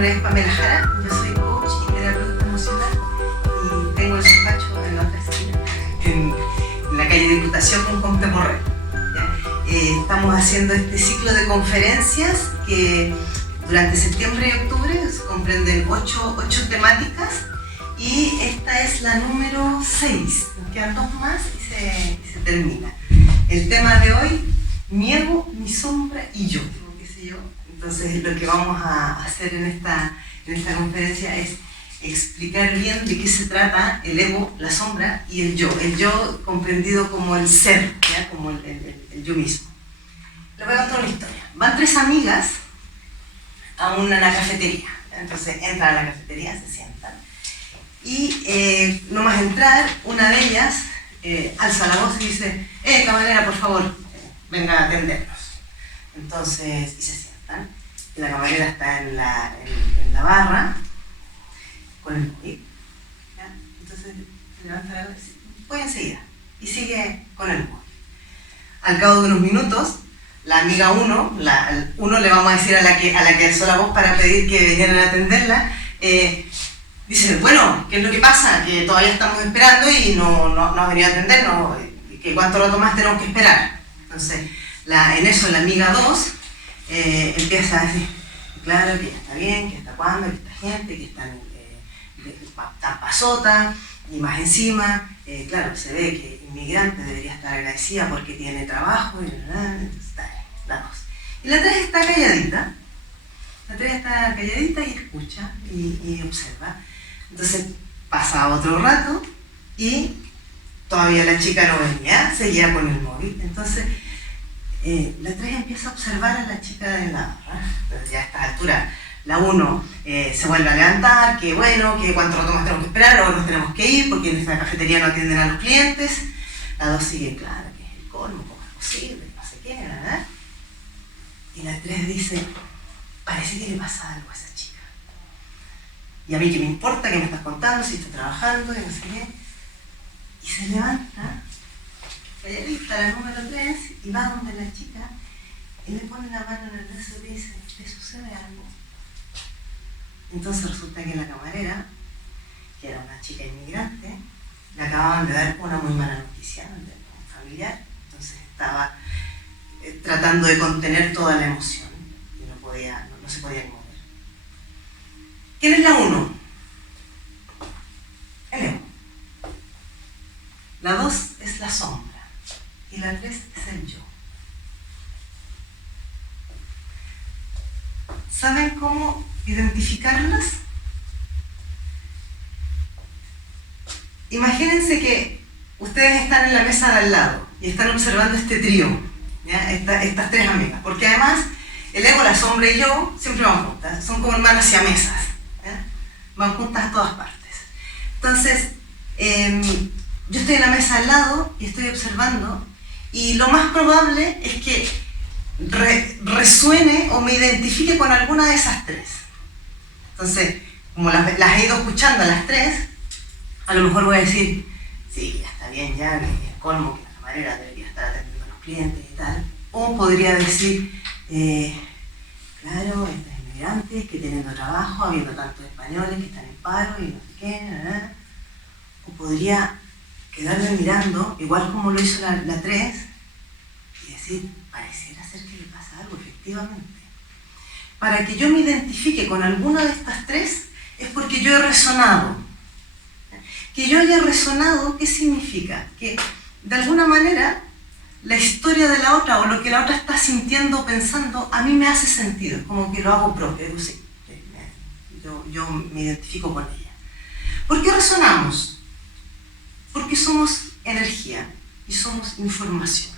nombre es Pamela Jara, yo soy coach y terapeuta emocional y tengo el despacho en la otra esquina, en la calle Diputación con Contemporrey. Estamos haciendo este ciclo de conferencias que durante septiembre y octubre comprenden 8 temáticas y esta es la número 6. Nos quedan 2 más y se termina. El tema de hoy, miedo, mi sombra y yo. ¿Qué sé yo? Entonces lo que vamos a hacer en esta conferencia es explicar bien de qué se trata el ego, la sombra y el yo comprendido como el ser, ¿ya? Como el yo mismo. Les voy a contar una historia. Van 3 amigas a una cafetería, entonces entran a la cafetería, se sientan y nomás entrar, una de ellas alza la voz y dice: camarera, por favor, venga a atendernos. Entonces, y se sientan, y la camarera está en la barra con el móvil, ¿ya? Entonces se levanta la voz y dice: voy enseguida, y sigue con el móvil. Al cabo de unos minutos, la amiga 1 le vamos a decir a la que alzó la voz para pedir que vinieran a atenderla, dice: bueno, ¿qué es lo que pasa? Que todavía estamos esperando y no ha venido a atendernos, que cuánto rato más tenemos que esperar. Entonces, en eso la amiga 2 empieza a decir: claro, que ya está bien, que hasta cuándo, que esta gente, que están tan pasota, y más encima, claro, se ve que inmigrante debería estar agradecida porque tiene trabajo, y entonces está ahí, la 2. Y la 3 está calladita. La 3 está calladita y escucha y observa. Entonces pasa otro rato y todavía la chica no venía, seguía con el móvil. Entonces la 3 empieza a observar a la chica de la barra. Entonces ya a esta altura la 1 se vuelve a levantar, que bueno, que cuánto rato más tenemos que esperar, o nos tenemos que ir porque en esta cafetería no atienden a los clientes. La 2 sigue: claro, que es el colmo, cómo es posible, no sé qué, ¿verdad? Y la 3 dice: parece que le pasa algo a esa chica. Y a mí qué me importa, qué me estás contando, si está trabajando, y no sé qué. Y se levanta, calladita, la número 3, y va donde la chica y le pone la mano en el brazo y le dice: ¿te sucede algo? Entonces resulta que la camarera, que era una chica inmigrante, le acababan de dar una muy mala noticia de un familiar. Entonces estaba tratando de contener toda la emoción y no se podía mover. ¿Quién es la 1? El ego. La 2 es la sombra y la 3 es el yo. ¿Saben cómo identificarlas? Imagínense que ustedes están en la mesa de al lado y están observando este trío, ¿ya? Estas 3 amigas, porque además el ego, la sombra y yo siempre van juntas, son como hermanas siamesas, ¿ya? Van juntas a todas partes. Entonces, yo estoy en la mesa al lado y estoy observando, y lo más probable es que resuene o me identifique con alguna de esas 3. Entonces, como las he ido escuchando a las 3, a lo mejor voy a decir: sí, ya está bien, ya, que es colmo, que la camarera debería estar atendiendo a los clientes y tal. O podría decir: claro, estos inmigrantes que teniendo trabajo, habiendo tantos españoles que están en paro y no sé qué, ¿verdad? O podría quedarme mirando, igual como lo hizo la 3, y decir: pareciera ser que le pasa algo, efectivamente. Para que yo me identifique con alguna de estas 3 es porque yo he resonado. Que yo haya resonado, ¿qué significa? Que de alguna manera la historia de la otra o lo que la otra está sintiendo o pensando a mí me hace sentido, como que lo hago propio. Digo: sí, yo me identifico con ella. ¿Por qué resonamos? Porque somos energía y somos información.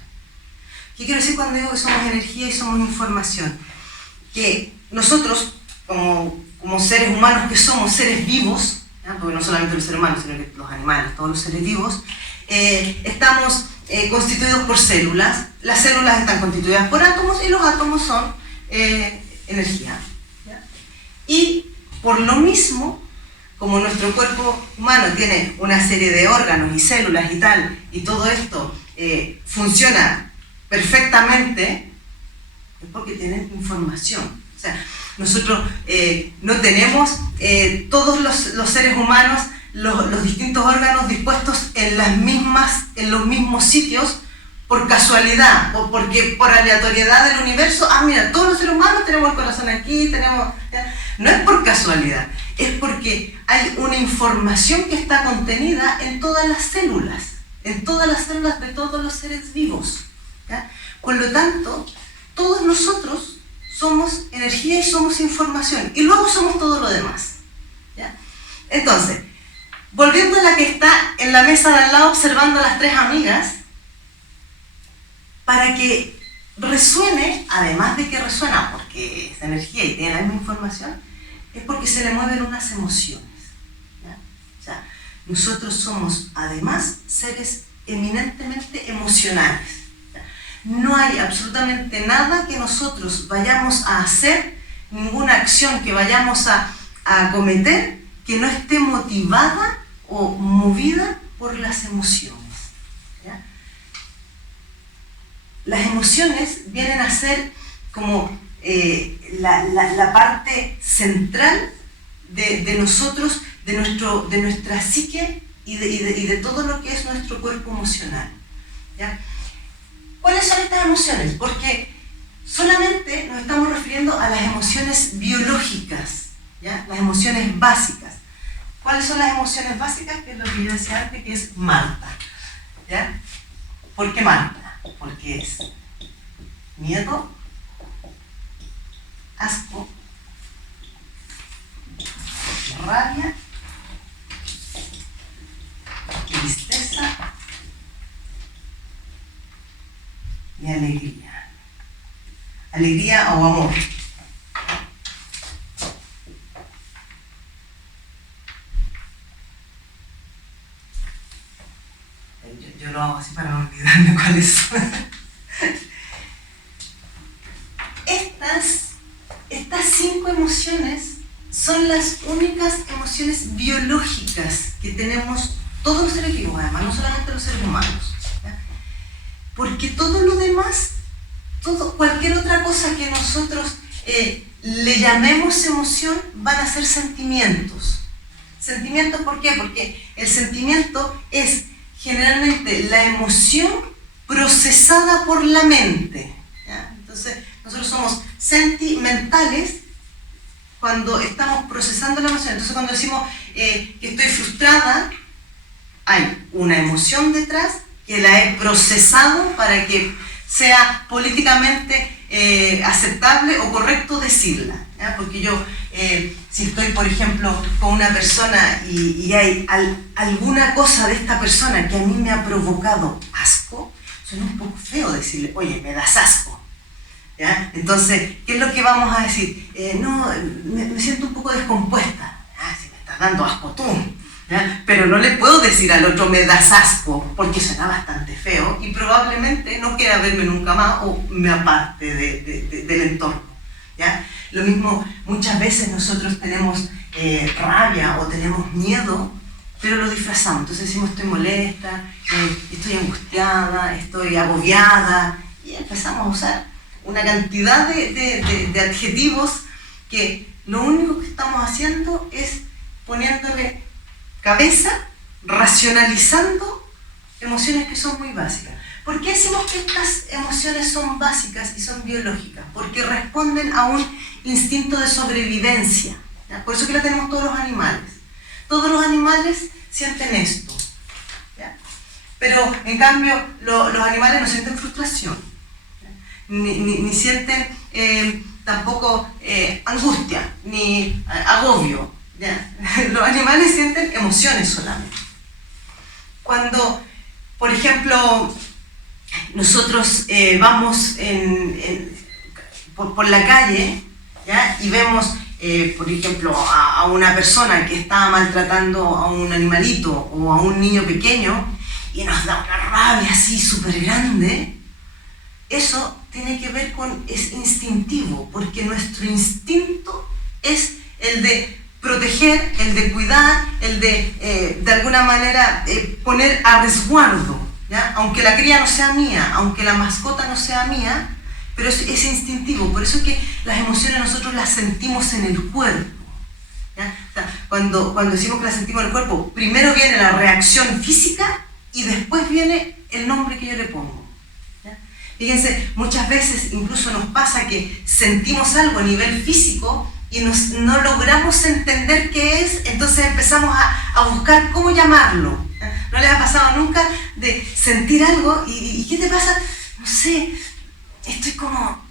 ¿Qué quiero decir cuando digo que somos energía y somos información? Que nosotros, como seres humanos que somos seres vivos, ¿ya? Porque no solamente los seres humanos, sino que los animales, todos los seres vivos, estamos constituidos por células. Las células están constituidas por átomos y los átomos son energía, ¿ya? Y por lo mismo, como nuestro cuerpo humano tiene una serie de órganos y células y tal, y todo esto funciona perfectamente, es porque tienen información. O sea, Nosotros no tenemos todos los seres humanos los distintos órganos dispuestos en los mismos sitios por casualidad o porque por aleatoriedad del universo. Mira, todos los seres humanos tenemos el corazón aquí, tenemos... No es por casualidad, es porque hay una información que está contenida en todas las células de todos los seres vivos, ¿ya? Por lo tanto, todos nosotros somos energía y somos información, y luego somos todo lo demás, ¿ya? Entonces, volviendo a la que está en la mesa de al lado observando a las tres amigas, para que resuene, además de que resuena porque es energía y tiene la misma información, es porque se le mueven unas emociones, ¿ya? O sea, nosotros somos además seres eminentemente emocionales, ¿ya? No hay absolutamente nada que nosotros vayamos a hacer, ninguna acción que vayamos a cometer que no esté motivada o movida por las emociones, ¿ya? Las emociones vienen a ser como la parte central de nosotros, de nuestra psique y de todo lo que es nuestro cuerpo emocional, ¿ya? ¿Cuáles son estas emociones? Porque solamente nos estamos refiriendo a las emociones biológicas, ¿ya? Las emociones básicas. ¿Cuáles son las emociones básicas? Que es lo que yo decía antes, que es Marta, ¿ya? ¿Por qué Marta? Porque es miedo, asco, rabia, tristeza y alegría. Alegría o amor. Yo lo hago así para no olvidarme cuáles son. Estas 5 emociones son las únicas emociones biológicas que tenemos todos los seres vivos, además, no solamente los seres humanos, ¿ya? Porque todo lo demás, cualquier otra cosa que nosotros le llamemos emoción, van a ser sentimientos. ¿Sentimientos por qué? Porque el sentimiento es generalmente la emoción procesada por la mente, ¿ya? Entonces, nosotros somos sentimentales cuando estamos procesando la emoción. Entonces, cuando decimos que estoy frustrada, hay una emoción detrás que la he procesado para que sea políticamente aceptable o correcto decirla, ¿ya? Porque yo, si estoy, por ejemplo, con una persona y hay alguna cosa de esta persona que a mí me ha provocado asco, suena un poco feo decirle, oye, me das asco, ¿ya? Entonces, ¿qué es lo que vamos a decir? No, me siento un poco descompuesta. Si me estás dando asco tú, ¿ya? Pero no le puedo decir al otro, me das asco, porque suena bastante feo y probablemente no quiera verme nunca más o me aparte del entorno, ¿ya? Lo mismo, muchas veces nosotros tenemos rabia o tenemos miedo, pero lo disfrazamos. Entonces decimos, estoy molesta, estoy angustiada, estoy agobiada, y empezamos a usar una cantidad de adjetivos que lo único que estamos haciendo es poniéndole cabeza, racionalizando emociones que son muy básicas. ¿Por qué decimos que estas emociones son básicas y son biológicas? Porque responden a un instinto de sobrevivencia, ¿ya? Por eso que la tenemos todos los animales. Todos los animales sienten esto, ¿ya? Pero en cambio los animales no sienten frustración, ni sienten tampoco angustia, ni agobio, ¿ya? Los animales sienten emociones solamente. Cuando, por ejemplo, nosotros vamos por la calle, ¿ya? Y vemos, por ejemplo, a una persona que está maltratando a un animalito o a un niño pequeño y nos da una rabia así súper grande, eso tiene que ver con, es instintivo, porque nuestro instinto es el de proteger, el de cuidar, el de alguna manera poner a resguardo, ¿ya? Aunque la cría no sea mía, aunque la mascota no sea mía, pero es instintivo. Por eso es que las emociones nosotros las sentimos en el cuerpo. ¿Ya? O sea, cuando decimos que las sentimos en el cuerpo, primero viene la reacción física y después viene el nombre que yo le pongo. ¿Ya? Fíjense, muchas veces incluso nos pasa que sentimos algo a nivel físico y no logramos entender qué es, entonces empezamos a buscar cómo llamarlo. ¿Ya? ¿No les ha pasado nunca de sentir algo y qué te pasa? No sé, estoy como,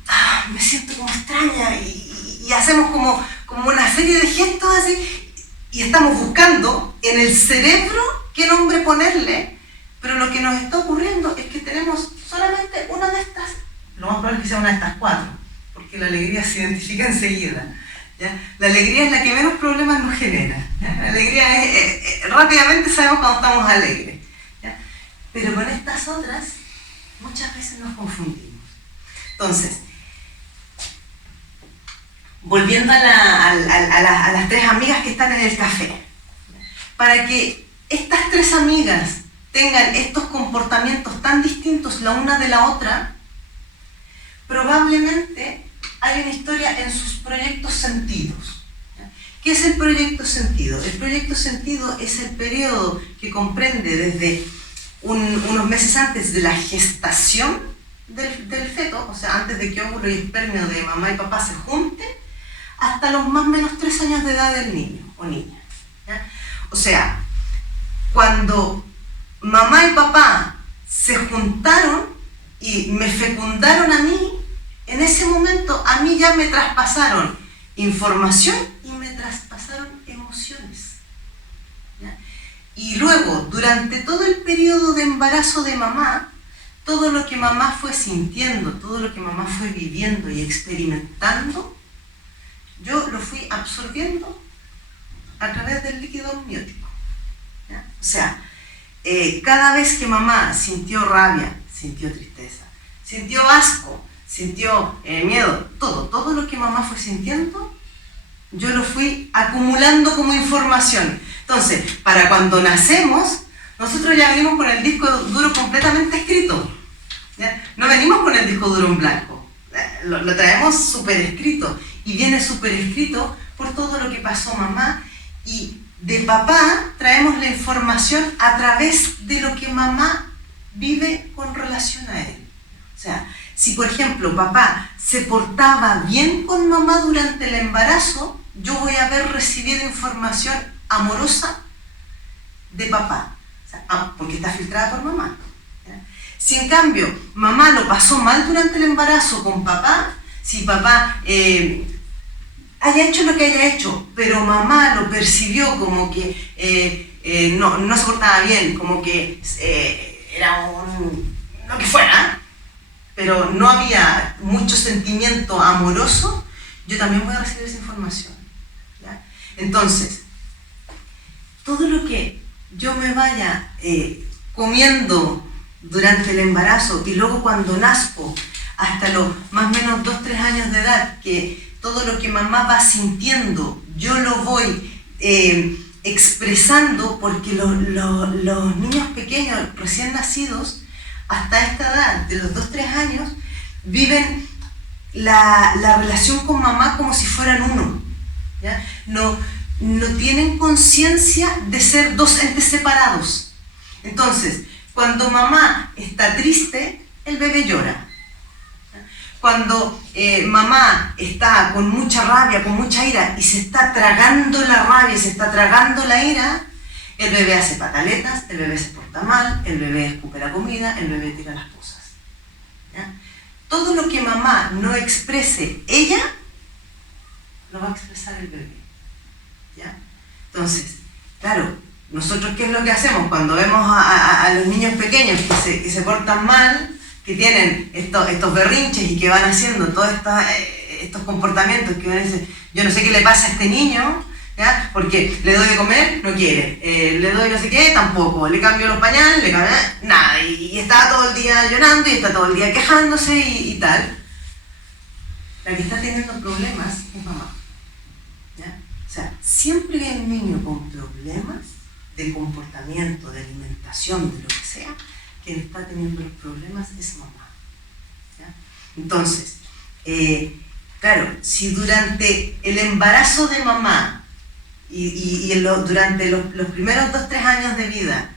me siento como extraña y hacemos como una serie de gestos así y estamos buscando en el cerebro qué nombre ponerle, pero lo que nos está ocurriendo es que tenemos solamente una de estas, lo más probable es que sea una de estas 4, porque la alegría se identifica enseguida. ¿Ya? La alegría es la que menos problemas nos genera. ¿Ya? La alegría es rápidamente sabemos cuando estamos alegres. ¿Ya? Pero con estas otras muchas veces nos confundimos. Entonces, volviendo a las 3 amigas que están en el café, para que estas 3 amigas tengan estos comportamientos tan distintos la una de la otra, probablemente hay una historia en sus proyectos sentidos. ¿Qué es el proyecto sentido? El proyecto sentido es el periodo que comprende desde unos meses antes de la gestación del feto, o sea, antes de que óvulo y espermio de mamá y papá se junten, hasta los más o menos 3 años de edad del niño o niña. ¿Ya? O sea, cuando mamá y papá se juntaron y me fecundaron a mí, en ese momento a mí ya me traspasaron información y me traspasaron emociones. ¿Ya? Y luego, durante todo el periodo de embarazo de mamá, todo lo que mamá fue sintiendo, todo lo que mamá fue viviendo y experimentando, yo lo fui absorbiendo a través del líquido amniótico. ¿Ya? O sea, cada vez que mamá sintió rabia, sintió tristeza, sintió asco, sintió miedo, todo lo que mamá fue sintiendo, yo lo fui acumulando como información. Entonces, para cuando nacemos, nosotros ya venimos con el disco duro completamente escrito. ¿Ya? No venimos con el disco duro en blanco, lo traemos súper escrito. Y viene súper escrito por todo lo que pasó mamá, y de papá traemos la información a través de lo que mamá vive con relación a él. O sea, si por ejemplo papá se portaba bien con mamá durante el embarazo, yo voy a haber recibido información amorosa de papá, o sea, porque está filtrada por mamá. ¿Ya? Si en cambio mamá lo pasó mal durante el embarazo con papá, si papá haya hecho lo que haya hecho, pero mamá lo percibió como que no se portaba bien, como que era lo que fuera, pero no había mucho sentimiento amoroso, yo también voy a recibir esa información. ¿Ya? Entonces, todo lo que yo me vaya comiendo durante el embarazo y luego cuando nazco, hasta los más o menos 2-3 años de edad, que todo lo que mamá va sintiendo, yo lo voy expresando, porque los niños pequeños, recién nacidos, hasta esta edad, de los 2-3 años, viven la relación con mamá como si fueran uno. ¿Ya? No tienen conciencia de ser 2 entes separados. Entonces, cuando mamá está triste, el bebé llora. Cuando mamá está con mucha rabia, con mucha ira, y se está tragando la rabia, se está tragando la ira, el bebé hace pataletas, el bebé se porta mal, el bebé escupe la comida, el bebé tira las cosas. ¿Ya? Todo lo que mamá no exprese ella, lo va a expresar el bebé. ¿Ya? Entonces, claro, nosotros ¿qué es lo que hacemos? Cuando vemos a los niños pequeños que se portan mal, que tienen estos berrinches y que van haciendo todos estos comportamientos que van a decir, yo no sé qué le pasa a este niño, ¿ya? Porque le doy de comer, no quiere, le doy no sé qué, tampoco, le cambio los pañales, le cambio nada, y está todo el día llorando y está todo el día quejándose y tal. La que está teniendo problemas es mamá. ¿Ya? O sea, siempre que hay un niño con problemas de comportamiento, de alimentación, de lo que sea, quien está teniendo los problemas es mamá. ¿Ya? Entonces, claro, si durante el embarazo de mamá durante los primeros 2-3 años de vida,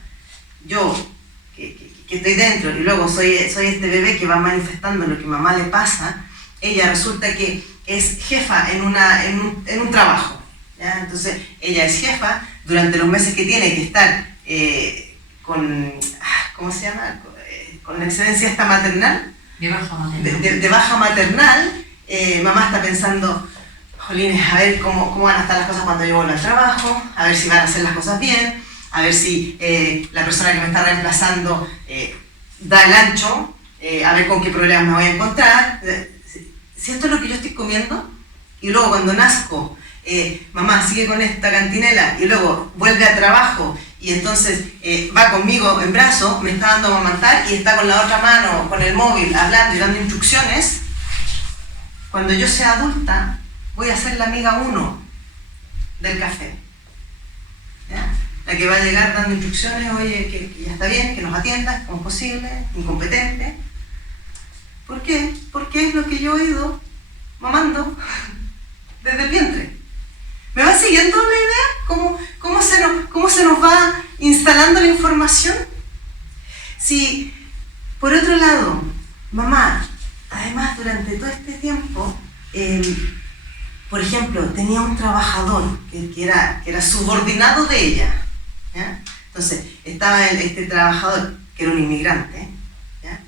yo, que estoy dentro, y luego soy este bebé que va manifestando lo que mamá le pasa, ella resulta que es jefa en un trabajo, ¿ya? Entonces, ella es jefa durante los meses que tiene que estar ¿cómo se llama? Con la excedencia esta maternal. De baja maternal. De baja maternal. Mamá está pensando, jolines, a ver cómo van a estar las cosas cuando yo vuelva al trabajo, a ver si van a hacer las cosas bien, a ver si la persona que me está reemplazando da el ancho, a ver con qué problemas me voy a encontrar. Si esto es lo que yo estoy comiendo, y luego cuando nazco, mamá sigue con esta cantinela y luego vuelve al trabajo y entonces va conmigo en brazo, me está dando a amamantar y está con la otra mano, con el móvil, hablando y dando instrucciones, cuando yo sea adulta, voy a ser la amiga 1 del café. ¿Ya? La que va a llegar dando instrucciones, oye, que ya está bien, que nos atiendas, como es posible, incompetente. ¿Por qué? Porque es lo que yo he ido mamando desde el vientre. ¿Me va siguiendo la idea? ¿Cómo se nos va instalando la información? Si, por otro lado, mamá, además durante todo este tiempo, por ejemplo, tenía un trabajador que era subordinado de ella, ¿ya? Entonces, estaba este trabajador que era un inmigrante, ¿ya?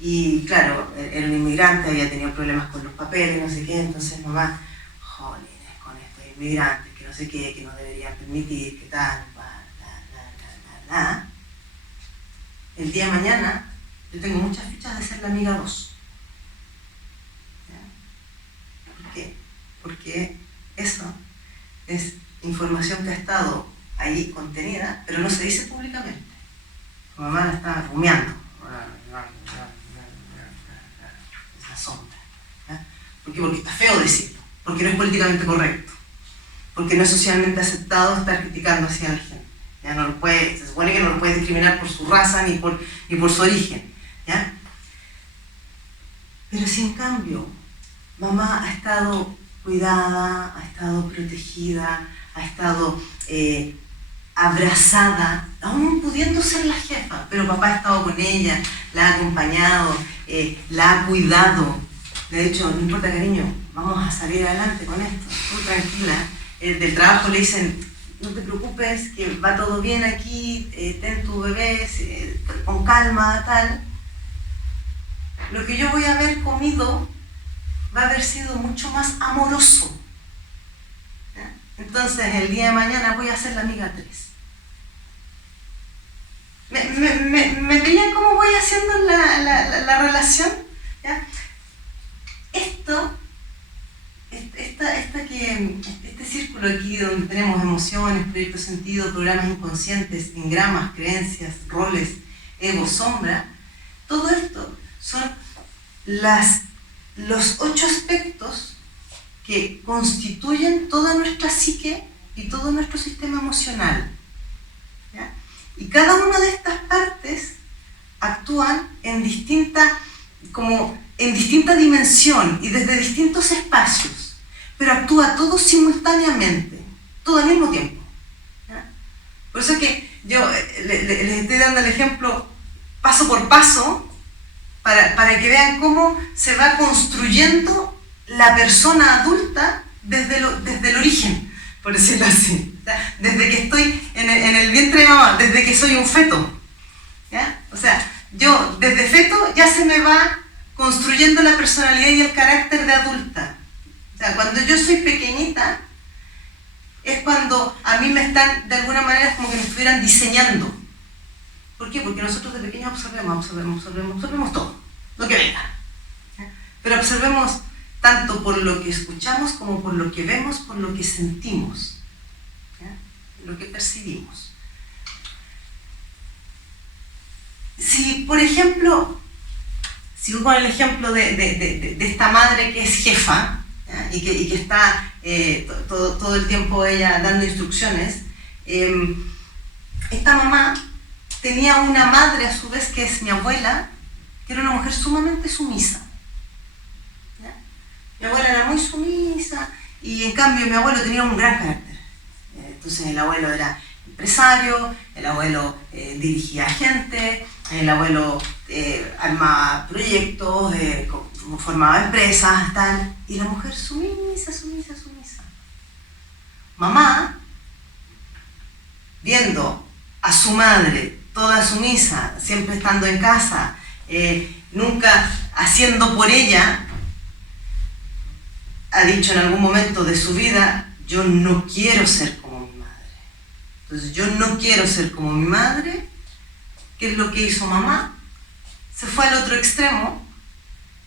Y claro, era un inmigrante, había tenido problemas con los papeles, no sé qué, entonces mamá, jolines, con estos inmigrantes, que no sé qué, que no deberían permitir, que tal, El día de mañana, yo tengo muchas fichas de ser la amiga 2. ¿Por qué? Porque eso es información que ha estado ahí contenida, pero no se dice públicamente. Mi mamá la está rumiando. Es la sombra. ¿Ya? ¿Por qué? Porque está feo decirlo, porque no es políticamente correcto, porque no es socialmente aceptado estar criticando hacia la gente. ¿Ya? No lo puede, se supone que no lo puede discriminar por su raza ni por su origen. ¿Ya? Pero si en cambio mamá ha estado cuidada, ha estado protegida, ha estado abrazada, aún pudiendo ser la jefa, pero papá ha estado con ella, la ha acompañado, la ha cuidado. Le ha dicho, no importa cariño, vamos a salir adelante con esto, tú tranquila. Del trabajo le dicen, no te preocupes, que va todo bien aquí, ten tu bebé, con calma, tal. Lo que yo voy a haber comido va a haber sido mucho más amoroso. ¿Ya? Entonces, el día de mañana voy a ser la amiga 3. ¿Me pillan cómo voy haciendo la relación? ¿Ya? Este círculo aquí donde tenemos emociones, proyectos de sentido, programas inconscientes, engramas, creencias, roles, ego, sombra, todo esto son los 8 aspectos que constituyen toda nuestra psique y todo nuestro sistema emocional. ¿Ya? Y cada una de estas partes actúan en distinta dimensión y desde distintos espacios, pero actúa todo simultáneamente, todo al mismo tiempo. ¿Ya? Por eso es que yo les estoy dando el ejemplo paso por paso, para que vean cómo se va construyendo la persona adulta desde el origen, por decirlo así. O sea, desde que estoy en el vientre de mamá, desde que soy un feto. ¿Ya? O sea, yo desde feto ya se me va construyendo la personalidad y el carácter de adulta. O sea, cuando yo soy pequeñita, es cuando a mí me están, de alguna manera, como que me estuvieran diseñando. ¿Por qué? Porque nosotros de pequeños absorbemos todo, lo que venga. ¿Ya? Pero absorbemos tanto por lo que escuchamos como por lo que vemos, por lo que sentimos, ¿ya? Lo que percibimos. Si, por ejemplo, sigo con el ejemplo de esta madre que es jefa, ¿ya? y que está todo el tiempo ella dando instrucciones, esta mamá tenía una madre a su vez que es mi abuela, que era una mujer sumamente sumisa. Mi abuela era muy sumisa y en cambio mi abuelo tenía un gran carácter. Entonces el abuelo era empresario, el abuelo dirigía gente, el abuelo armaba proyectos, formaba empresas, tal, y la mujer sumisa, sumisa, sumisa. Mamá, viendo a su madre toda sumisa, siempre estando en casa, nunca haciendo por ella, ha dicho en algún momento de su vida, yo no quiero ser como mi madre. Entonces yo no quiero ser como mi madre. ¿Qué es lo que hizo mamá? Se fue al otro extremo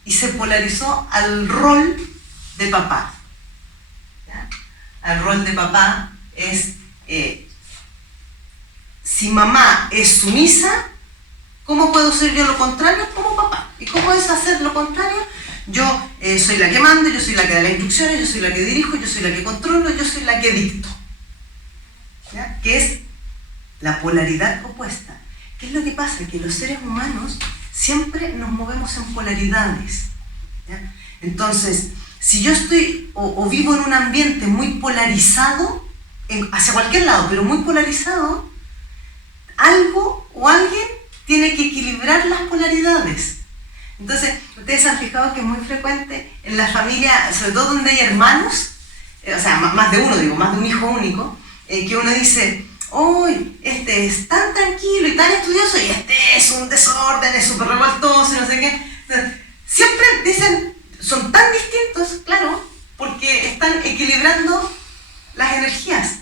y se polarizó al rol de papá. ¿Ya? Al rol de papá es, si mamá es sumisa, ¿cómo puedo ser yo lo contrario? Como papá. ¿Y cómo es hacer lo contrario? Yo soy la que mando, yo soy la que da las instrucciones, yo soy la que dirijo, yo soy la que controlo, yo soy la que dicto. ¿Ya? Que es la polaridad opuesta. ¿Qué es lo que pasa? Que los seres humanos siempre nos movemos en polaridades. ¿Ya? Entonces, si yo estoy o vivo en un ambiente muy polarizado, hacia cualquier lado, pero muy polarizado, algo o alguien tiene que equilibrar las polaridades. Entonces, ustedes han fijado que es muy frecuente en la familia, sobre todo donde hay hermanos, o sea, más de uno, digo, más de un hijo único, que uno dice, ¡uy! Este es tan tranquilo y tan estudioso y este es un desorden, es súper revoltoso y no sé qué. Entonces, siempre dicen, son tan distintos, claro, porque están equilibrando las energías.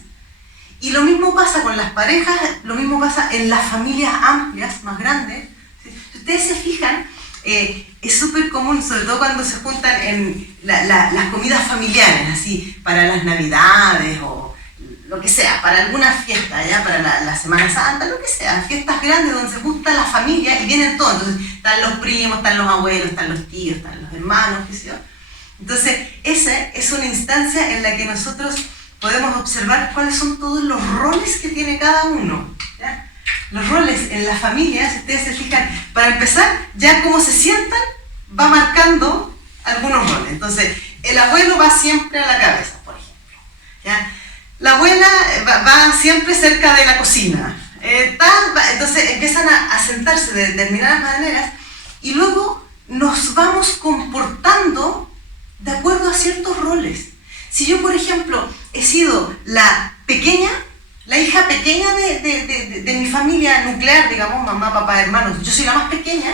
Y lo mismo pasa con las parejas, lo mismo pasa en las familias amplias, más grandes. Si ustedes se fijan, es súper común, sobre todo cuando se juntan en las comidas familiares, así, para las Navidades o lo que sea, para alguna fiesta, ¿ya? Para la Semana Santa, lo que sea, fiestas grandes donde se junta la familia y vienen todos. Entonces, están los primos, están los abuelos, están los tíos, están los hermanos, qué sé yo. Entonces, esa es una instancia en la que nosotros podemos observar cuáles son todos los roles que tiene cada uno, ¿ya? Los roles en la familia, si ustedes se fijan, para empezar, ya cómo se sientan, va marcando algunos roles. Entonces, el abuelo va siempre a la cabeza, por ejemplo, ¿ya? La abuela va siempre cerca de la cocina. Entonces, empiezan a sentarse de determinadas maneras y luego nos vamos comportando de acuerdo a ciertos roles. Si yo, por ejemplo, he sido la pequeña, la hija pequeña de mi familia nuclear, digamos, mamá, papá, hermanos, yo soy la más pequeña,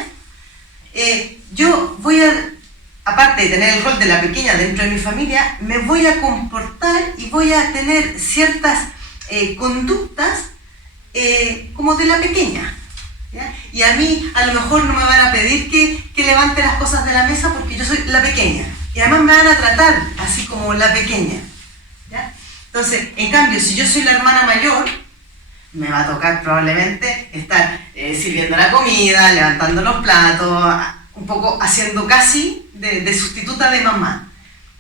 yo voy a, aparte de tener el rol de la pequeña dentro de mi familia, me voy a comportar y voy a tener ciertas conductas como de la pequeña, ¿ya? Y a mí a lo mejor no me van a pedir que levante las cosas de la mesa porque yo soy la pequeña. Y además me van a tratar así como la pequeña, ¿ya? Entonces, en cambio, si yo soy la hermana mayor, me va a tocar probablemente estar sirviendo la comida, levantando los platos, un poco haciendo casi de sustituta de mamá,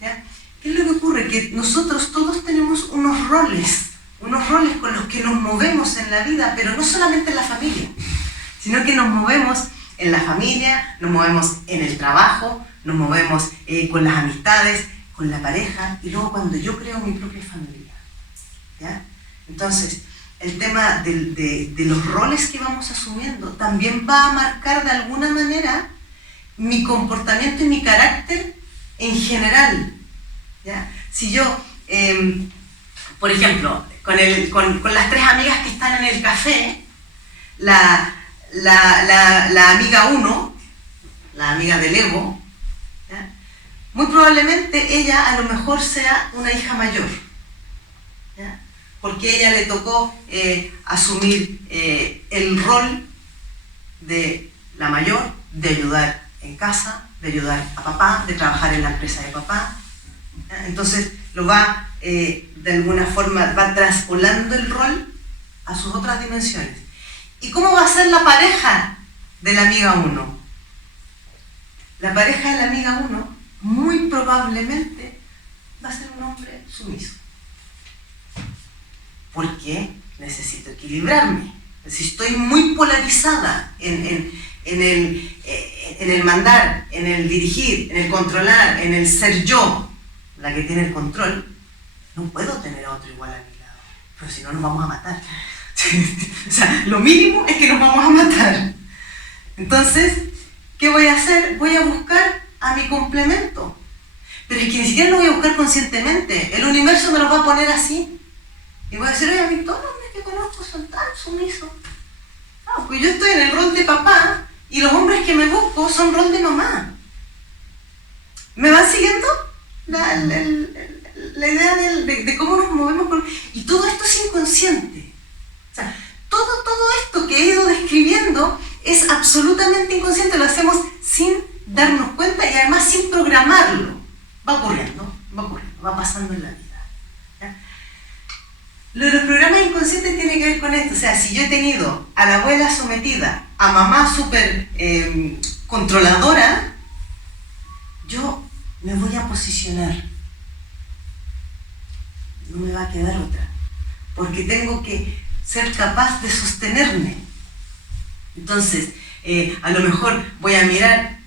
¿ya? ¿Qué es lo que ocurre? Que nosotros todos tenemos unos roles con los que nos movemos en la vida, pero no solamente en la familia, sino que nos movemos en la familia, nos movemos en el trabajo, nos movemos con las amistades, con la pareja, y luego cuando yo creo mi propia familia, ¿ya? Entonces, el tema de los roles que vamos asumiendo también va a marcar de alguna manera mi comportamiento y mi carácter en general, ¿ya? Si yo, por ejemplo, con las tres amigas que están en el café, la amiga 1, la amiga del ego, ¿ya? Muy probablemente ella a lo mejor sea una hija mayor, ¿ya? Porque a ella le tocó asumir el rol de la mayor, de ayudar en casa, de ayudar a papá, de trabajar en la empresa de papá, ¿ya? Entonces lo va, de alguna forma, va traspolando el rol a sus otras dimensiones. ¿Y cómo va a ser la pareja de la amiga 1? La pareja de la amiga 1 muy probablemente va a ser un hombre sumiso. ¿Por qué? Necesito equilibrarme. Si estoy muy polarizada en en el mandar, en el dirigir, en el controlar, en el ser yo la que tiene el control, no puedo tener a otro igual a mi lado, pero si no nos vamos a matar. O sea, lo mínimo es que nos vamos a matar. Entonces, ¿qué voy a hacer? Voy a buscar a mi complemento. Pero es que ni siquiera lo voy a buscar conscientemente. El universo me lo va a poner así. Y voy a decir, oye, a mí todos los hombres que conozco son tan sumisos. No, pues yo estoy en el rol de papá y los hombres que me busco son rol de mamá. ¿Me van siguiendo? La idea de cómo nos movemos. Y todo esto es inconsciente. O sea, todo esto que he ido describiendo es absolutamente inconsciente. Lo hacemos sin darnos cuenta y además sin programarlo. Va ocurriendo, va pasando en la vida. ¿Ya? Lo de los programas inconscientes tiene que ver con esto. O sea, si yo he tenido a la abuela sometida, a mamá súper controladora, yo me voy a posicionar. No me va a quedar otra. Porque tengo que ser capaz de sostenerme. Entonces, a lo mejor voy a mirar,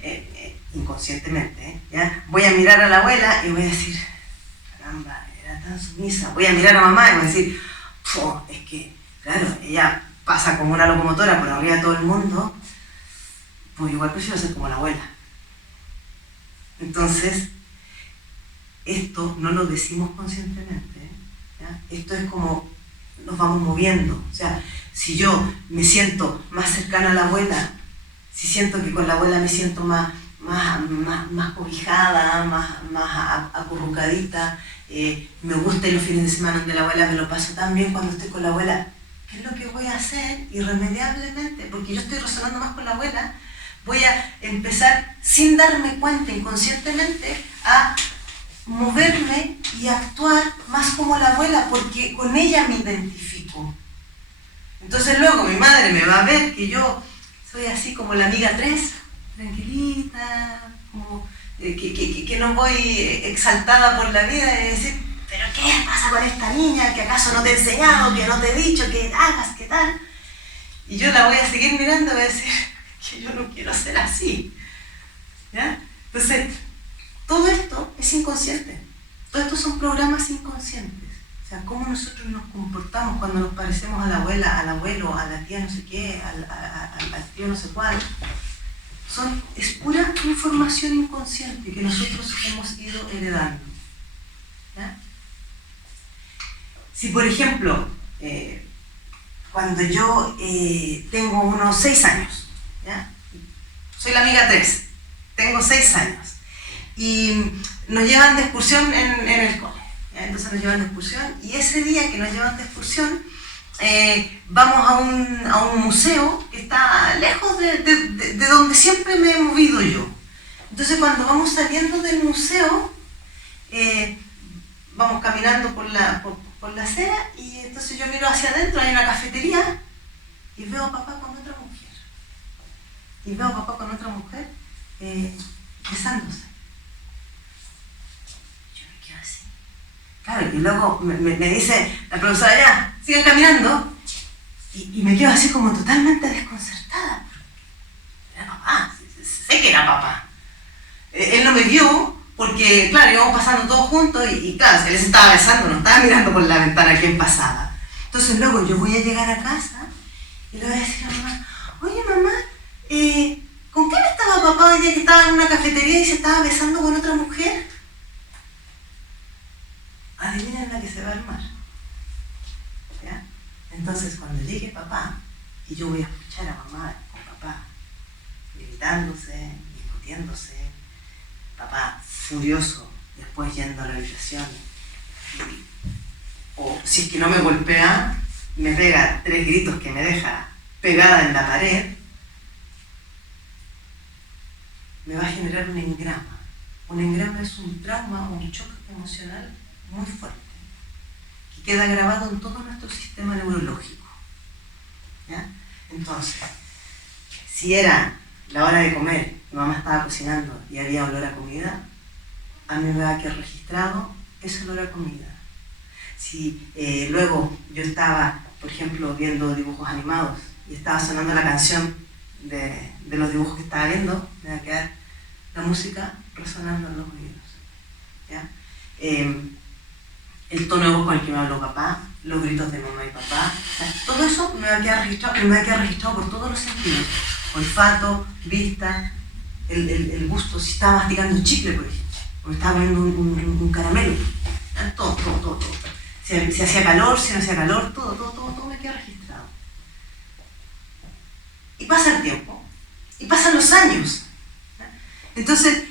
inconscientemente, ¿ya? Voy a mirar a la abuela y voy a decir, caramba, era tan sumisa. Voy a mirar a mamá y voy a decir, es que, claro, ella pasa como una locomotora por arriba de todo el mundo, pues igual prefiero ser como la abuela. Entonces, esto no lo decimos conscientemente, ¿ya? Esto es como nos vamos moviendo. O sea, si yo me siento más cercana a la abuela, si siento que con la abuela me siento más cobijada, más acurrucadita, me gusta ir los fines de semana donde la abuela, me lo paso tan bien cuando estoy con la abuela, ¿qué es lo que voy a hacer? Irremediablemente, porque yo estoy resonando más con la abuela, voy a empezar sin darme cuenta inconscientemente a moverme y actuar más como la abuela, porque con ella me identifico. Entonces luego mi madre me va a ver que yo soy así como la amiga 3, tranquilita, como que no voy exaltada por la vida y decir, ¿pero qué pasa con esta niña? ¿Que acaso no te he enseñado? ¿Que no te he dicho? ¿Que hagas? ¿Qué tal? Y yo la voy a seguir mirando y voy a decir que yo no quiero ser así. ¿Ya? Entonces, todo esto es inconsciente. Todo esto son programas inconscientes. O sea, cómo nosotros nos comportamos cuando nos parecemos a la abuela, al abuelo, a la tía no sé qué, al tío no sé cuál. Es pura información inconsciente que nosotros hemos ido heredando. ¿Ya? Si, por ejemplo, cuando yo tengo unos 6 años, ¿ya? Soy la amiga 3, tengo 6 años, y nos llevan de excursión en el cole, ¿ya? Entonces nos llevan de excursión, y ese día que nos llevan de excursión, vamos a un museo que está lejos de donde siempre me he movido yo. Entonces cuando vamos saliendo del museo, vamos caminando por la acera, y entonces yo miro hacia adentro, hay una cafetería, y veo a papá con otra mujer. Y veo a papá con otra mujer besándose. Yo me quedo así. Claro, y luego me dice la profesora, ya, sigan caminando. Y me quedo así como totalmente desconcertada. Era papá, sé que era papá. Él no me vio porque, claro, íbamos pasando todos juntos y claro, él se estaba besando, no estaba mirando por la ventana quién pasaba. Entonces luego yo voy a llegar a casa y le voy a decir a mamá, oye mamá, ¿con quién estaba papá hoy día que estaba en una cafetería y se estaba besando con otra mujer? Adivinen la que se va a armar. ¿Ya? Entonces cuando llegue papá, y yo voy a escuchar a mamá con papá gritándose, discutiéndose, papá furioso, después yendo a la habitación, o si es que no me golpea, me pega 3 gritos que me deja pegada en la pared, me va a generar un engrama. Un engrama es un trauma, un choque emocional muy fuerte, que queda grabado en todo nuestro sistema neurológico. ¿Ya? Entonces, si era la hora de comer, mi mamá estaba cocinando y había olor a comida, a mí me va a quedar registrado ese olor a comida. Si luego yo estaba, por ejemplo, viendo dibujos animados y estaba sonando la canción de los dibujos que estaba viendo, me va a quedar la música resonando en los oídos, ¿ya? El tono de voz con el que me habló papá, los gritos de mamá y papá, o sea, todo eso me va a quedar registrado por todos los sentidos: olfato, vista, el gusto, si estaba masticando un chicle, por ejemplo, o estaba comiendo un caramelo, ¿ya? Todo. Si hacía calor, si no hacía calor, todo me queda registrado. Y pasa el tiempo, y pasan los años, ¿ya? Entonces,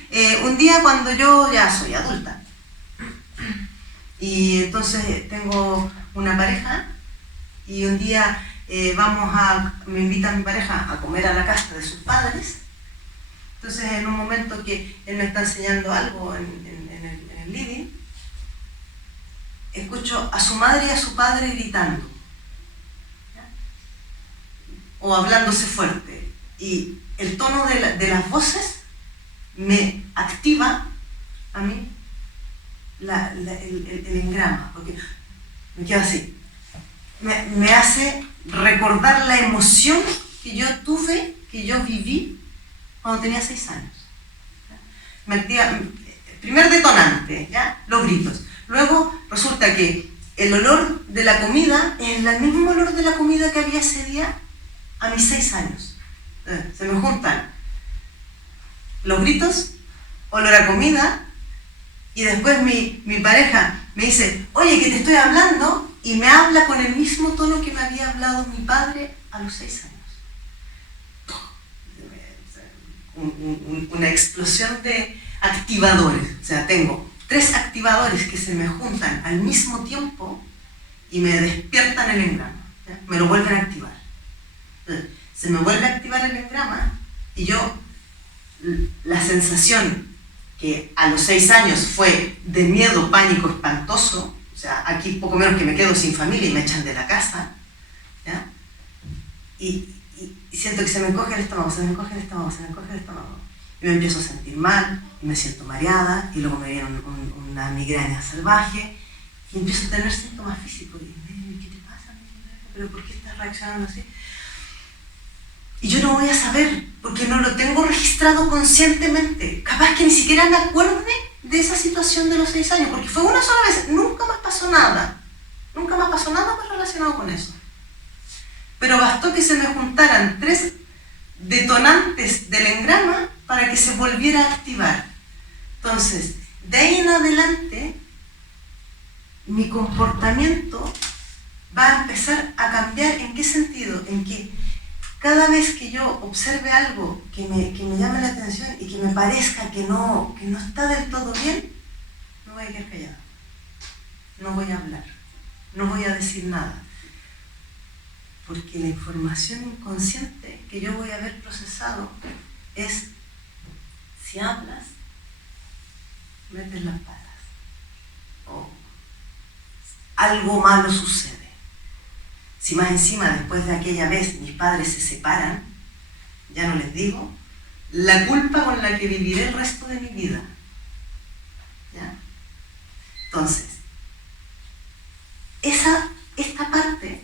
un día cuando yo ya soy adulta, y entonces tengo una pareja, y un día me invita a mi pareja a comer a la casa de sus padres. Entonces, en un momento que él me está enseñando algo en el living, escucho a su madre y a su padre gritando, ¿ya? O hablándose fuerte, y el tono de las voces me activa a mí el engrama, porque me quedo así, me hace recordar la emoción que yo tuve, que yo viví cuando tenía 6 años. Me activa, primer detonante, ¿ya? Los gritos. Luego resulta que el olor de la comida es el mismo olor de la comida que había ese día a mis 6 años. Se me juntan los gritos, olor a comida, y después mi pareja me dice: oye, que te estoy hablando, y me habla con el mismo tono que me había hablado mi padre a los 6 años. Una explosión de activadores. O sea, tengo 3 activadores que se me juntan al mismo tiempo y me despiertan el engrama, ¿ya? Me lo vuelven a activar. Entonces, se me vuelve a activar el engrama, y yo, la sensación que a los 6 años fue de miedo, pánico, espantoso, o sea, aquí poco menos que me quedo sin familia y me echan de la casa, ¿ya? Y siento que se me encoge el estómago, y me empiezo a sentir mal, y me siento mareada, y luego me viene una migraña salvaje, y empiezo a tener síntomas físicos. Y, ¿qué te pasa? ¿Pero por qué estás reaccionando así? Y yo no voy a saber, porque no lo tengo registrado conscientemente. Capaz que ni siquiera me acuerde de esa situación de los 6 años, porque fue una sola vez, nunca más pasó nada más relacionado con eso. Pero bastó que se me juntaran 3 detonantes del engrama para que se volviera a activar. Entonces, de ahí en adelante, mi comportamiento va a empezar a cambiar. ¿En qué sentido? En que cada vez que yo observe algo que me llame la atención y que me parezca que no está del todo bien, no voy a quedar callada, no voy a hablar, no voy a decir nada. Porque la información inconsciente que yo voy a haber procesado es: si hablas, metes las patas, o algo malo sucede. Si más encima, después de aquella vez, mis padres se separan, ya no les digo la culpa con la que viviré el resto de mi vida, ¿ya? Entonces, esta parte,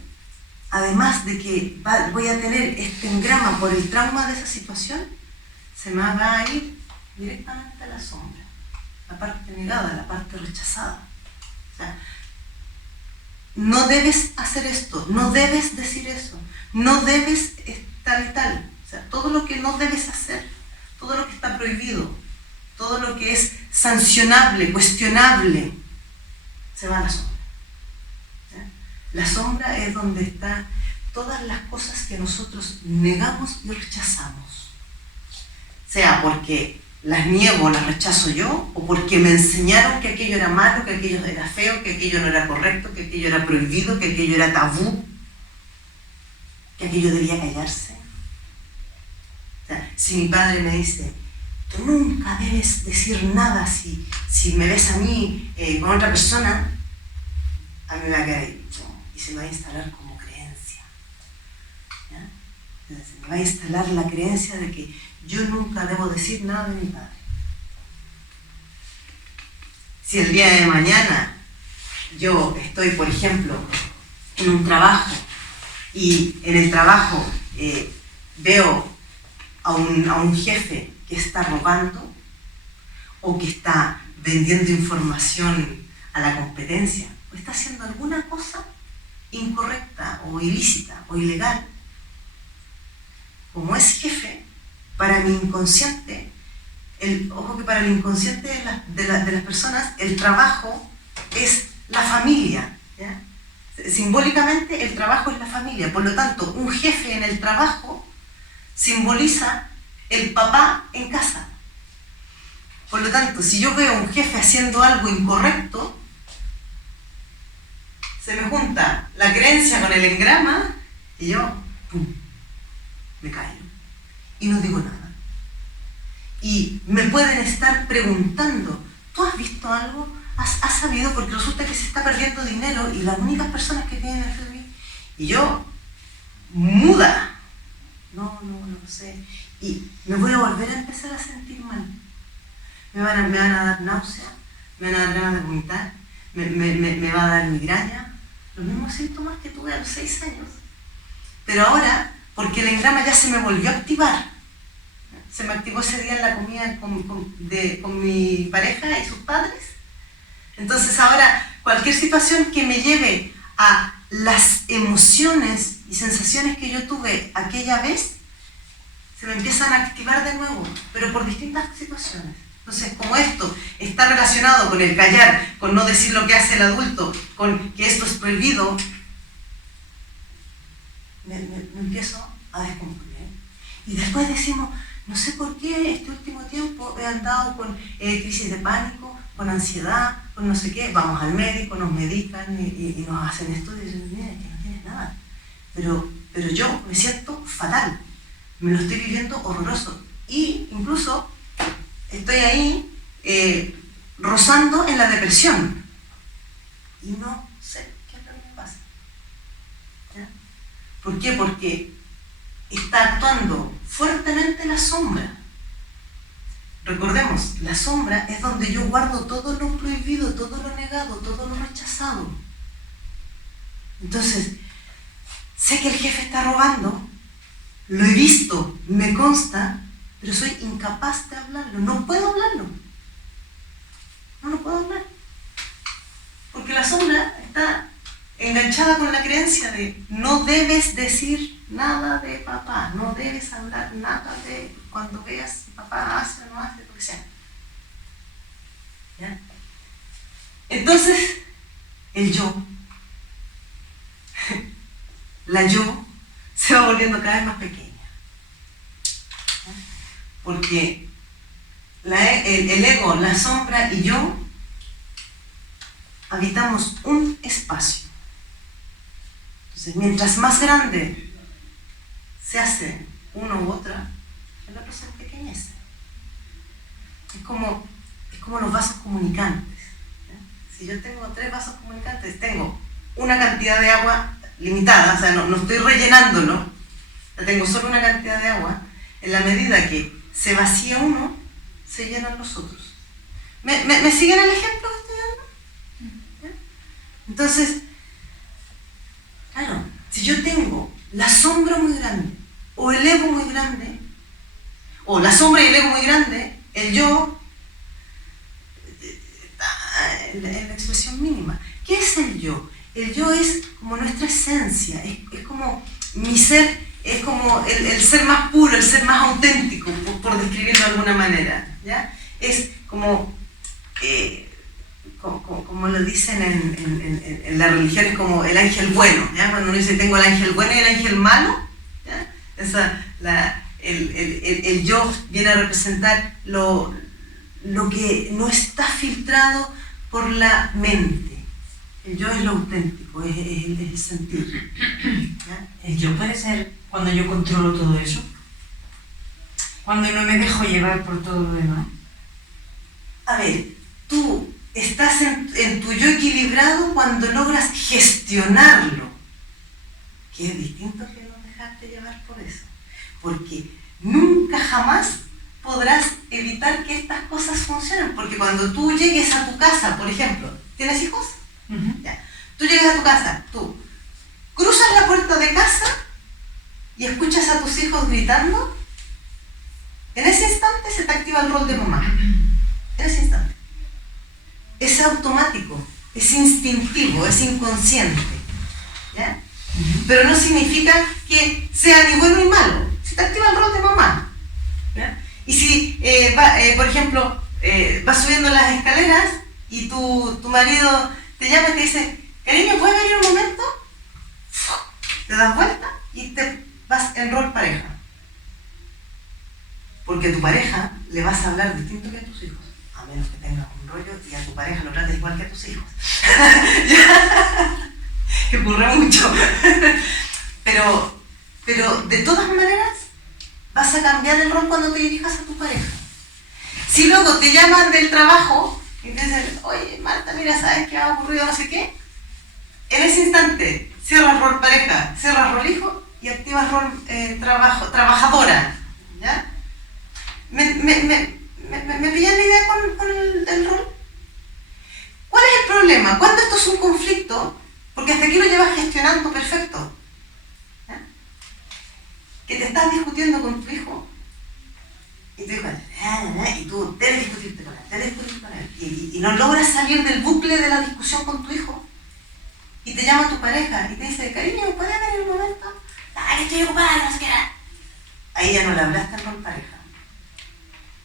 además de que voy a tener este engrama por el trauma de esa situación, se me va a ir directamente a la sombra, la parte negada, la parte rechazada. O sea, no debes hacer esto, no debes decir eso, no debes tal y tal. O sea, todo lo que no debes hacer, todo lo que está prohibido, todo lo que es sancionable, cuestionable, se va a la sombra. La sombra es donde están todas las cosas que nosotros negamos y rechazamos. Sea porque las niego, las rechazo yo, o porque me enseñaron que aquello era malo, que aquello era feo, que aquello no era correcto, que aquello era prohibido, que aquello era tabú, que aquello debía callarse. O sea, si mi padre me dice: tú nunca debes decir nada si me ves a mí con otra persona, a mí me va a quedar ahí, y se me va a instalar como creencia, ¿ya? Se me va a instalar la creencia de que yo nunca debo decir nada de mi padre. Si el día de mañana yo estoy, por ejemplo, en un trabajo, y en el trabajo veo a un jefe que está robando o que está vendiendo información a la competencia o está haciendo alguna cosa incorrecta o ilícita o ilegal, como es jefe, para mi inconsciente, ojo que para el inconsciente de las personas, el trabajo es la familia, ¿ya? Simbólicamente el trabajo es la familia, por lo tanto un jefe en el trabajo simboliza el papá en casa. Por lo tanto, si yo veo a un jefe haciendo algo incorrecto, se me junta la creencia con el engrama y yo, ¡pum!, me callo y no digo nada. Y me pueden estar preguntando, ¿tú has visto algo? ¿Has sabido? Porque resulta que se está perdiendo dinero y las únicas personas que tienen el FBI. Y yo, muda, no lo sé. Y me voy a volver a empezar a sentir mal. Me van a dar náusea, me van a dar ganas de vomitar, me va a dar migraña, los mismos síntomas que tuve a los 6 años. Pero ahora, porque el engrama ya se me volvió a activar, se me activó ese día en la comida con mi pareja y sus padres. Entonces ahora, cualquier situación que me lleve a las emociones y sensaciones que yo tuve aquella vez, se me empiezan a activar de nuevo, pero por distintas situaciones. Entonces, como esto está relacionado con el callar, con no decir lo que hace el adulto, con que esto es prohibido, me empiezo a descomponer. Y después decimos, no sé por qué este último tiempo he andado con crisis de pánico, con ansiedad, con no sé qué. Vamos al médico, nos medican y nos hacen estudios y dicen, mira, que no tienes nada. Pero yo me siento fatal, me lo estoy viviendo horroroso. Y incluso estoy ahí rozando en la depresión. Y no sé qué es lo que me pasa. ¿Ya? ¿Por qué? Porque está actuando fuertemente la sombra. Recordemos, la sombra es donde yo guardo todo lo prohibido, todo lo negado, todo lo rechazado. Entonces, sé que el jefe está robando, lo he visto, me consta, pero soy incapaz de hablarlo, no puedo hablarlo. No puedo hablar. Porque la sombra está enganchada con la creencia de no debes decir nada de papá, no debes hablar nada de cuando veas si papá hace o no hace, lo que sea. ¿Ya? Entonces, el yo, la yo, se va volviendo cada vez más pequeña. ¿Ya? Porque el ego, la sombra y yo habitamos un espacio. Entonces, mientras más grande se hace uno u otra, el otro se empequeñece. Es como los vasos comunicantes. ¿Ya? Si yo tengo 3 vasos comunicantes, tengo una cantidad de agua limitada, o sea, no estoy rellenándolo, tengo solo una cantidad de agua. En la medida que se vacía uno, se llenan los otros. ¿Me siguen el ejemplo que estoy dando? ¿Ya? Entonces, claro, si yo tengo la sombra muy grande, o el ego muy grande, o la sombra y el ego muy grande, el yo en la expresión mínima. ¿Qué es el yo? El yo es como nuestra esencia, es como mi ser, es como el ser más puro, el ser más auténtico, por describirlo de alguna manera, ¿ya? Es como lo dicen en la religión, es como el ángel bueno, ¿ya? Cuando uno dice tengo el ángel bueno y el ángel malo, ¿ya? El yo viene a representar lo que no está filtrado por la mente. El yo es lo auténtico, es el sentir. ¿Ya? ¿El yo puede ser cuando yo controlo todo eso? Cuando no me dejo llevar por todo lo demás. A ver, tú estás en tu yo equilibrado cuando logras gestionarlo, que es distinto que no dejarte llevar por eso, porque nunca jamás podrás evitar que estas cosas funcionen, porque cuando tú llegues a tu casa, por ejemplo, ¿tienes hijos? Uh-huh. Ya. Tú llegas a tu casa, tú cruzas la puerta de casa y escuchas a tus hijos gritando, En ese instante se te activa el rol de mamá. En ese instante. Es automático, es instintivo, es inconsciente. ¿Ya? Pero no significa que sea ni bueno ni malo. Se te activa el rol de mamá. ¿Ya? Y si, por ejemplo, vas subiendo las escaleras y tu marido te llama y te dice, cariño, ¿puedes venir un momento? Te das vuelta y te vas en rol pareja. Porque a tu pareja le vas a hablar distinto que a tus hijos. A menos que tengas un rollo y a tu pareja lo trates igual que a tus hijos. Que ocurre mucho. Pero de todas maneras vas a cambiar el rol cuando te dirijas a tu pareja. Si luego te llaman del trabajo y te dicen, oye Marta, mira, ¿sabes qué ha ocurrido? No sé qué. En ese instante cierras rol pareja, cierras rol hijo y activas rol trabajadora. ¿Ya? ¿Me pillan la idea con el rol? ¿Cuál es el problema? Cuando esto es un conflicto, porque hasta aquí lo llevas gestionando perfecto, ¿ya? Que te estás discutiendo con tu hijo y tu hijo y tú debes discutirte con él, y no logras salir del bucle de la discusión con tu hijo y te llama tu pareja y te dice, cariño, ¿puedes venir un momento? Que estoy ocupada, no sé qué. Ahí ya no le hablaste en rol pareja.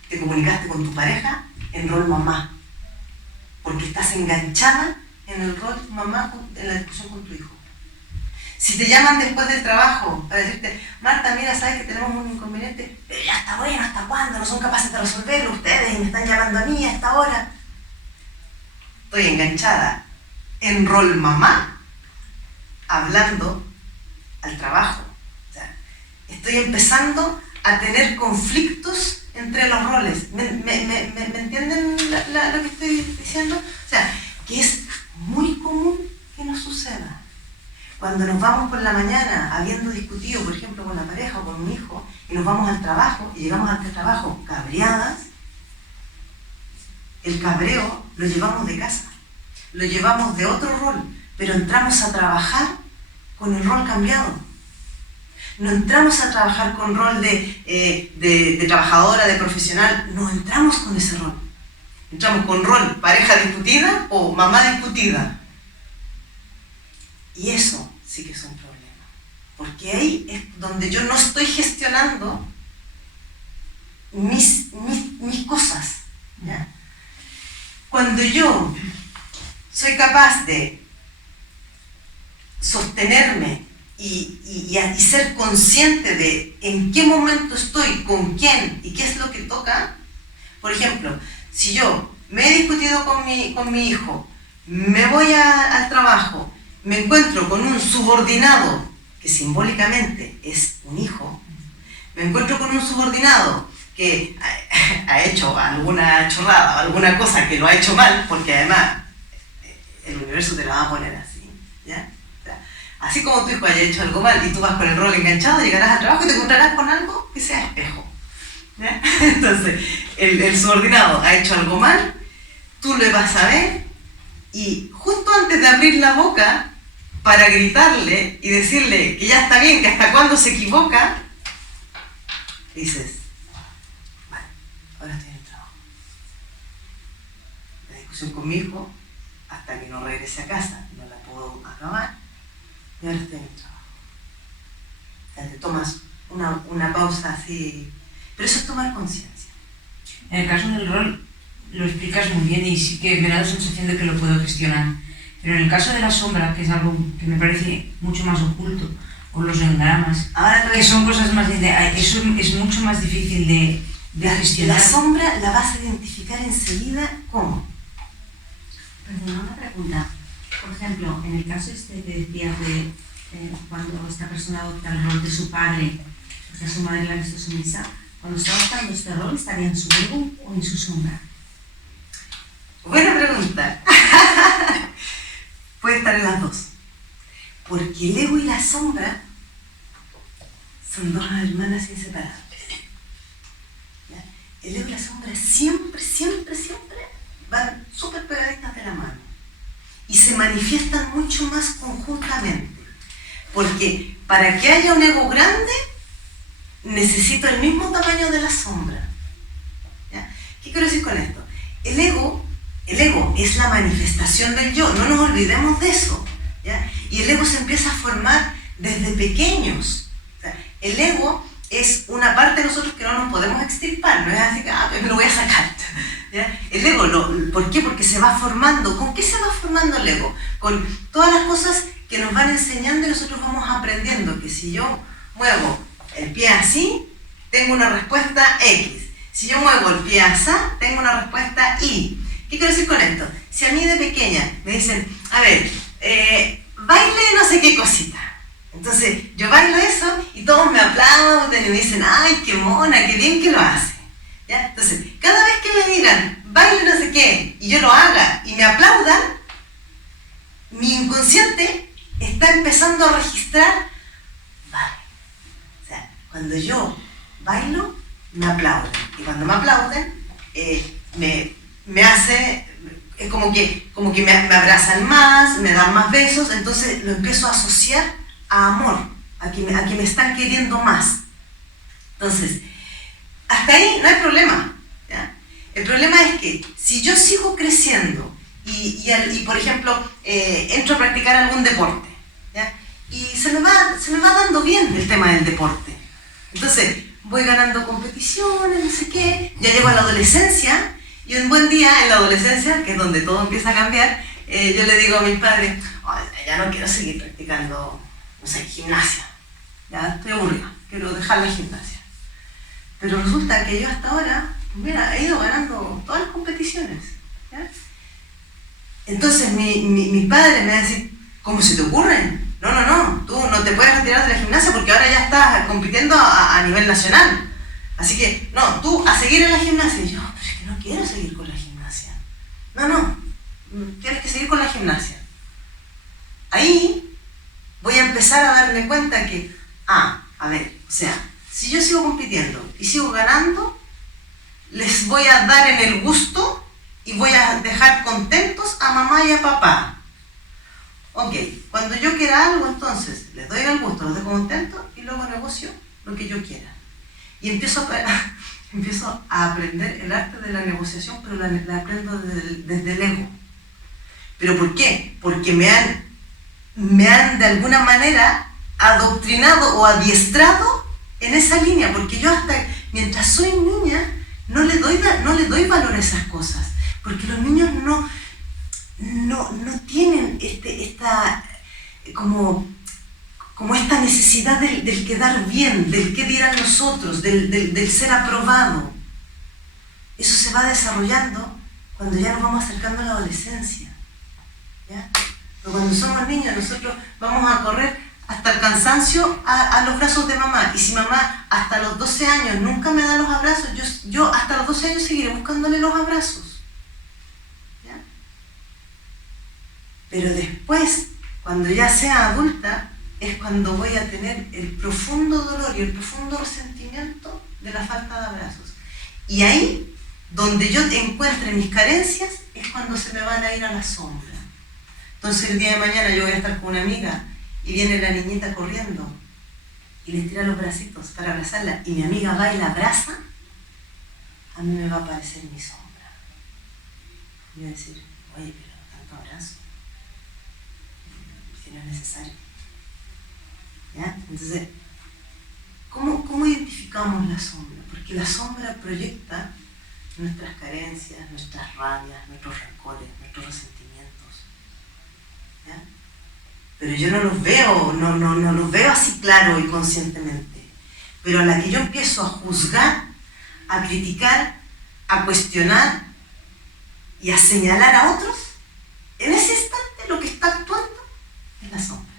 Te comunicaste con tu pareja en rol mamá, porque estás enganchada en el rol mamá en la discusión con tu hijo. Si te llaman después del trabajo para decirte, Marta, mira, sabes que tenemos un inconveniente, pero ya está bueno, ¿hasta cuándo? No son capaces de resolverlo ustedes y me están llamando a mí a esta hora. Estoy enganchada en rol mamá, hablando al trabajo. O sea, estoy empezando a tener conflictos entre los roles. ¿Me entienden lo que estoy diciendo? O sea, que es muy común que nos suceda. Cuando nos vamos por la mañana habiendo discutido, por ejemplo, con la pareja o con un hijo, y nos vamos al trabajo, y llegamos al trabajo cabreadas, el cabreo lo llevamos de casa, lo llevamos de otro rol, pero entramos a trabajar con el rol cambiado. No entramos a trabajar con rol de trabajadora, de profesional, no entramos con ese rol. Entramos con rol pareja discutida o mamá discutida. Y eso sí que es un problema. Porque ahí es donde yo no estoy gestionando mis cosas. ¿Ya? Cuando yo soy capaz de sostenerme y ser consciente de en qué momento estoy, con quién y qué es lo que toca. Por ejemplo, si yo me he discutido con mi hijo, me voy al trabajo, me encuentro con un subordinado, que simbólicamente es un hijo, me encuentro con un subordinado que ha hecho alguna chorrada o alguna cosa que lo ha hecho mal, porque además el universo te la va a poner así, ¿ya? Así como tu hijo haya hecho algo mal y tú vas con el rol enganchado, llegarás al trabajo y te encontrarás con algo que sea espejo. ¿Ya? Entonces, el subordinado ha hecho algo mal, tú le vas a ver y justo antes de abrir la boca para gritarle y decirle que ya está bien, que hasta cuando se equivoca, dices, vale, ahora estoy en el trabajo. La discusión con mi hijo, hasta que no regrese a casa, no la puedo acabar. Y ahora estoy en el trabajo. O sea, te tomas una pausa así, pero eso es tomar conciencia. En el caso del rol lo explicas muy bien y sí que me da la sensación de que lo puedo gestionar. Pero en el caso de la sombra, que es algo que me parece mucho más oculto, o los engramas, que son cosas más... Eso es mucho más difícil de gestionar. La sombra la vas a identificar enseguida ¿cómo? Perdona, una pregunta. Por ejemplo, en el caso que decías de cuando esta persona adopta el rol de su padre, o sea, su madre la que está sumisa, cuando está adoptando este rol, ¿estaría en su ego o en su sombra? Buena pregunta. Puede estar en las dos. Porque el ego y la sombra son dos hermanas inseparables. ¿Ya? El ego y la sombra siempre van súper pegaditas de la mano. Y se manifiestan mucho más conjuntamente. Porque para que haya un ego grande, necesito el mismo tamaño de la sombra. ¿Ya? ¿Qué quiero decir con esto? El ego es la manifestación del yo, no nos olvidemos de eso. ¿Ya? Y el ego se empieza a formar desde pequeños. O sea, el ego es una parte de nosotros que no nos podemos extirpar, no es así que me lo voy a sacar. ¿Ya? El ego, ¿por qué? Porque se va formando. ¿Con qué se va formando el ego? Con todas las cosas que nos van enseñando y nosotros vamos aprendiendo que si yo muevo el pie así, tengo una respuesta X. Si yo muevo el pie así, tengo una respuesta Y. ¿Qué quiero decir con esto? Si a mí de pequeña me dicen, a ver, baile no sé qué cosita. Entonces yo bailo eso y todos me aplauden y me dicen, ay, qué mona, qué bien que lo hace. ¿Ya? Entonces, cada vez que me digan, baile no sé qué, y yo lo haga y me aplaudan, mi inconsciente está empezando a registrar, vale. O sea, cuando yo bailo, me aplauden. Y cuando me aplauden, me hace, es como que me abrazan más, me dan más besos, entonces lo empiezo a asociar a amor, a que me están queriendo más. Entonces, hasta ahí no hay problema. ¿Ya? El problema es que si yo sigo creciendo y por ejemplo, entro a practicar algún deporte, ¿ya? Y se me va dando bien el tema del deporte. Entonces, voy ganando competiciones, no sé qué, ya llego a la adolescencia y un buen día en la adolescencia, que es donde todo empieza a cambiar, yo le digo a mis padres, ya no quiero seguir practicando, no sé, gimnasia, ya estoy aburrida, quiero dejar la gimnasia. Pero resulta que yo hasta ahora, mira, he ido ganando todas las competiciones, ¿ya? Entonces mi padre me va a decir, ¿cómo se te ocurre? No, tú no te puedes retirar de la gimnasia porque ahora ya estás compitiendo a nivel nacional. Así que, no, tú a seguir en la gimnasia. Y yo, pero es que no quiero seguir con la gimnasia. No, tienes que seguir con la gimnasia. Ahí voy a empezar a darme cuenta que, a ver, o sea, si yo sigo compitiendo y sigo ganando, les voy a dar en el gusto y voy a dejar contentos a mamá y a papá. Ok, cuando yo quiera algo, entonces les doy el gusto, los dejo contentos y luego negocio lo que yo quiera. Y empiezo a aprender el arte de la negociación, pero la aprendo desde el ego. ¿Pero por qué? Porque me han de alguna manera adoctrinado o adiestrado en esa línea, porque yo hasta mientras soy niña no le doy valor a esas cosas, porque los niños no tienen como esta necesidad del quedar bien, del qué dirán los otros, del ser aprobado. Eso se va desarrollando cuando ya nos vamos acercando a la adolescencia, ¿ya? Pero cuando somos niños nosotros vamos a correr hasta el cansancio a los brazos de mamá, y si mamá hasta los 12 años nunca me da los abrazos, yo hasta los 12 años seguiré buscándole los abrazos. ¿Ya? Pero después, cuando ya sea adulta, es cuando voy a tener el profundo dolor y el profundo resentimiento de la falta de abrazos. Y ahí, donde yo encuentre mis carencias, es cuando se me van a ir a la sombra. Entonces el día de mañana yo voy a estar con una amiga y viene la niñita corriendo y le tira los bracitos para abrazarla y mi amiga va y la abraza, a mí me va a aparecer mi sombra. Y voy a decir, oye, pero tanto abrazo, si no es necesario. ¿Ya? Entonces, ¿cómo identificamos la sombra? Porque la sombra proyecta nuestras carencias, nuestras rabias, nuestros rencores, nuestros resentimientos. ¿Ya? Pero yo no los veo así claro y conscientemente. Pero a la que yo empiezo a juzgar, a criticar, a cuestionar y a señalar a otros, en ese instante lo que está actuando es la sombra.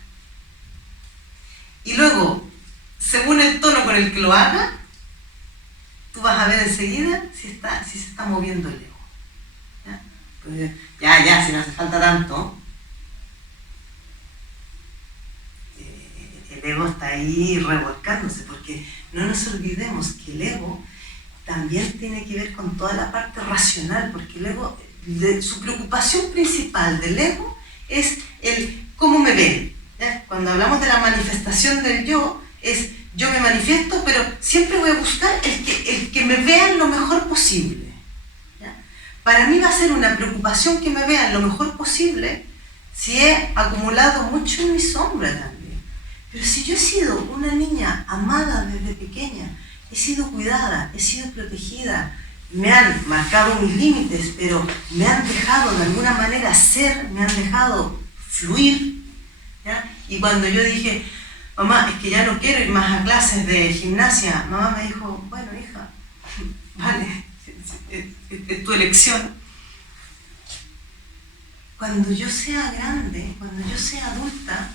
Y luego, según el tono con el que lo haga, tú vas a ver enseguida si se está moviendo el ego. ¿Ya? Pues ya, si no hace falta tanto. El ego está ahí revolcándose, porque no nos olvidemos que el ego también tiene que ver con toda la parte racional, porque el ego, su preocupación principal del ego es el cómo me ven. ¿Ya? Cuando hablamos de la manifestación del yo, es yo me manifiesto, pero siempre voy a buscar el que me vean lo mejor posible. ¿Ya? Para mí va a ser una preocupación que me vean lo mejor posible si he acumulado mucho en mi sombra también. Pero si yo he sido una niña amada desde pequeña, he sido cuidada, he sido protegida, me han marcado mis límites, pero me han dejado de alguna manera ser, me han dejado fluir, ¿ya? Y cuando yo dije, mamá, es que ya no quiero ir más a clases de gimnasia, mamá me dijo, bueno, hija, vale, es tu elección. Cuando yo sea grande, cuando yo sea adulta,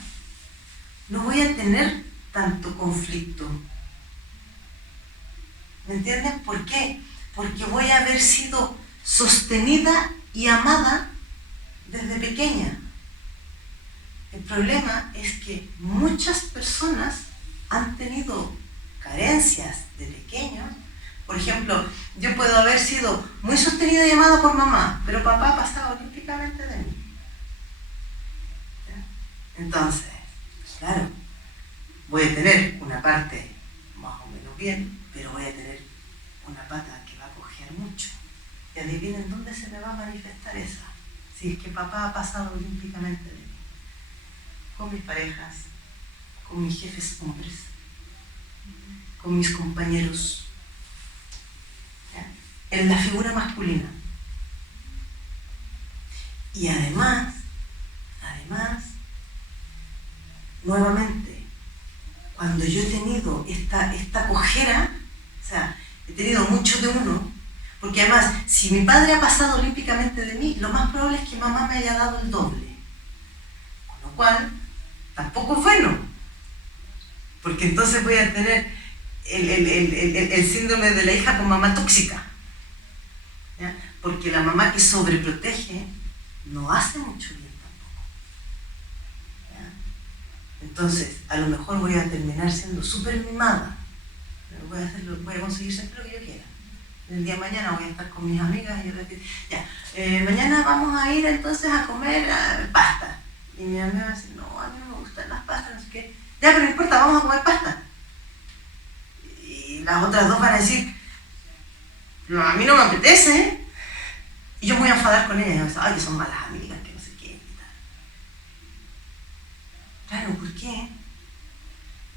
no voy a tener tanto conflicto. ¿Me entienden? ¿Por qué? Porque voy a haber sido sostenida y amada desde pequeña. El problema es que muchas personas han tenido carencias de pequeños. Por ejemplo, yo puedo haber sido muy sostenida y amada por mamá, pero papá ha pasado olímpicamente de mí. ¿Ya? Entonces, claro, voy a tener una parte más o menos bien, pero voy a tener una pata que va a cojear mucho. Y adivinen dónde se me va a manifestar esa, si es que papá ha pasado olímpicamente de mí. Con mis parejas, con mis jefes hombres, con mis compañeros, ¿ya? En la figura masculina. Y además, nuevamente, cuando yo he tenido esta cojera, o sea, he tenido mucho de uno, porque además, si mi padre ha pasado olímpicamente de mí, lo más probable es que mamá me haya dado el doble. Con lo cual, tampoco es bueno, porque entonces voy a tener el síndrome de la hija con mamá tóxica, ¿ya? Porque la mamá que sobreprotege no hace mucho bien tampoco, ¿ya? Entonces, a lo mejor voy a terminar siendo súper mimada, pero voy a conseguir siempre lo que yo quiera. El día de mañana voy a estar con mis amigas y yo les digo, ya, mañana vamos a ir entonces a comer pasta. Y mi amiga va a decir, no, a mí no me gustan las pastas, no sé qué. Ya, pero no importa, vamos a comer pasta. Y las otras dos van a decir, no, a mí no me apetece. Y yo me voy a enfadar con ellas y voy a decir, ay, que son malas amigas, que no sé qué. Y tal. Claro, ¿por qué?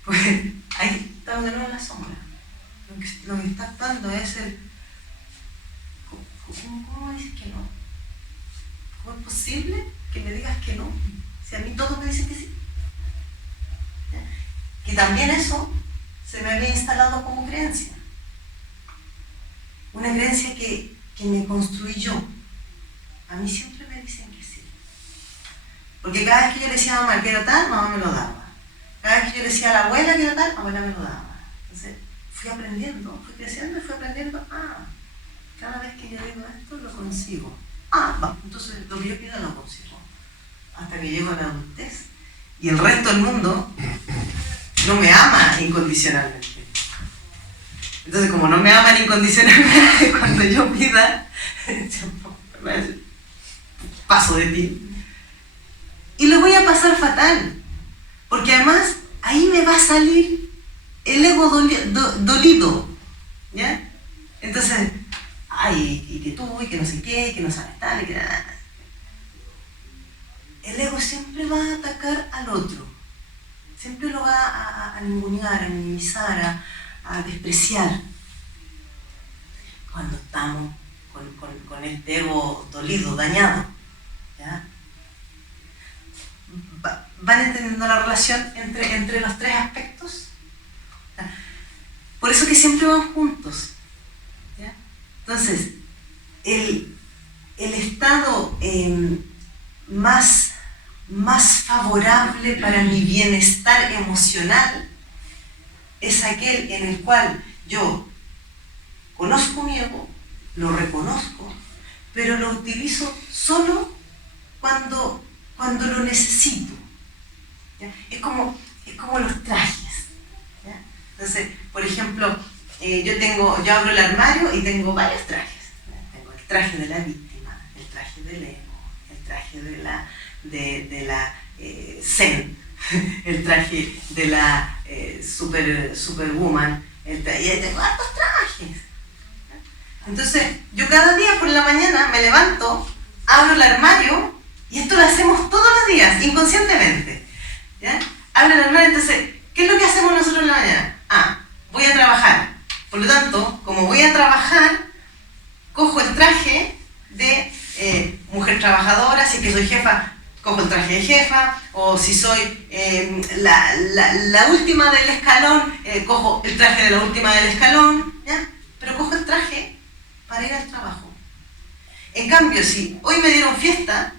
Pues ahí está de nuevo en la sombra. Lo que está actuando es el... ¿Cómo dices que no? ¿Cómo es posible que me digas que no? Si a mí todos me dicen que sí. ¿Ya? Que también eso se me había instalado como creencia. Una creencia que me construí yo. A mí siempre me dicen que sí. Porque cada vez que yo le decía a mamá quiero tal, mamá me lo daba. Cada vez que yo le decía a la abuela quiero tal, abuela me lo daba. Entonces fui aprendiendo, fui creciendo y fui aprendiendo, cada vez que yo digo esto lo consigo. Va, entonces lo que yo quiero lo consigo. Hasta que llego a la adultez. Y el resto del mundo no me ama incondicionalmente. Entonces, como no me aman incondicionalmente, cuando yo pida, paso de ti. Y lo voy a pasar fatal. Porque además, ahí me va a salir el ego dolido. ¿Ya? Entonces, y que tú, y que no sé qué, y que no sabes tal, y que nada. El ego siempre va a atacar al otro. Siempre lo va a ningunear, a minimizar, a despreciar. Cuando estamos con este ego dolido, dañado, ¿ya? ¿Van entendiendo la relación entre los tres aspectos? Por eso que siempre van juntos, ¿ya? Entonces, el estado más favorable para mi bienestar emocional es aquel en el cual yo conozco mi ego, lo reconozco, pero lo utilizo solo cuando lo necesito, ¿ya? Es como los trajes, ¿ya? Entonces, por ejemplo, yo abro el armario y tengo varios trajes, ¿ya? Tengo el traje de la víctima, el traje del ego, el traje de la zen, el traje de la superwoman, y tengo hartos trajes. Entonces, yo cada día por la mañana me levanto, abro el armario, y esto lo hacemos todos los días, inconscientemente. ¿Ya? Abro el armario, entonces, ¿qué es lo que hacemos nosotros en la mañana? Voy a trabajar. Por lo tanto, como voy a trabajar, cojo el traje de mujer trabajadora, si es que soy jefa, cojo el traje de jefa, o si soy la última del escalón, cojo el traje de la última del escalón, ¿ya? Pero cojo el traje para ir al trabajo. En cambio, si hoy me dieron fiesta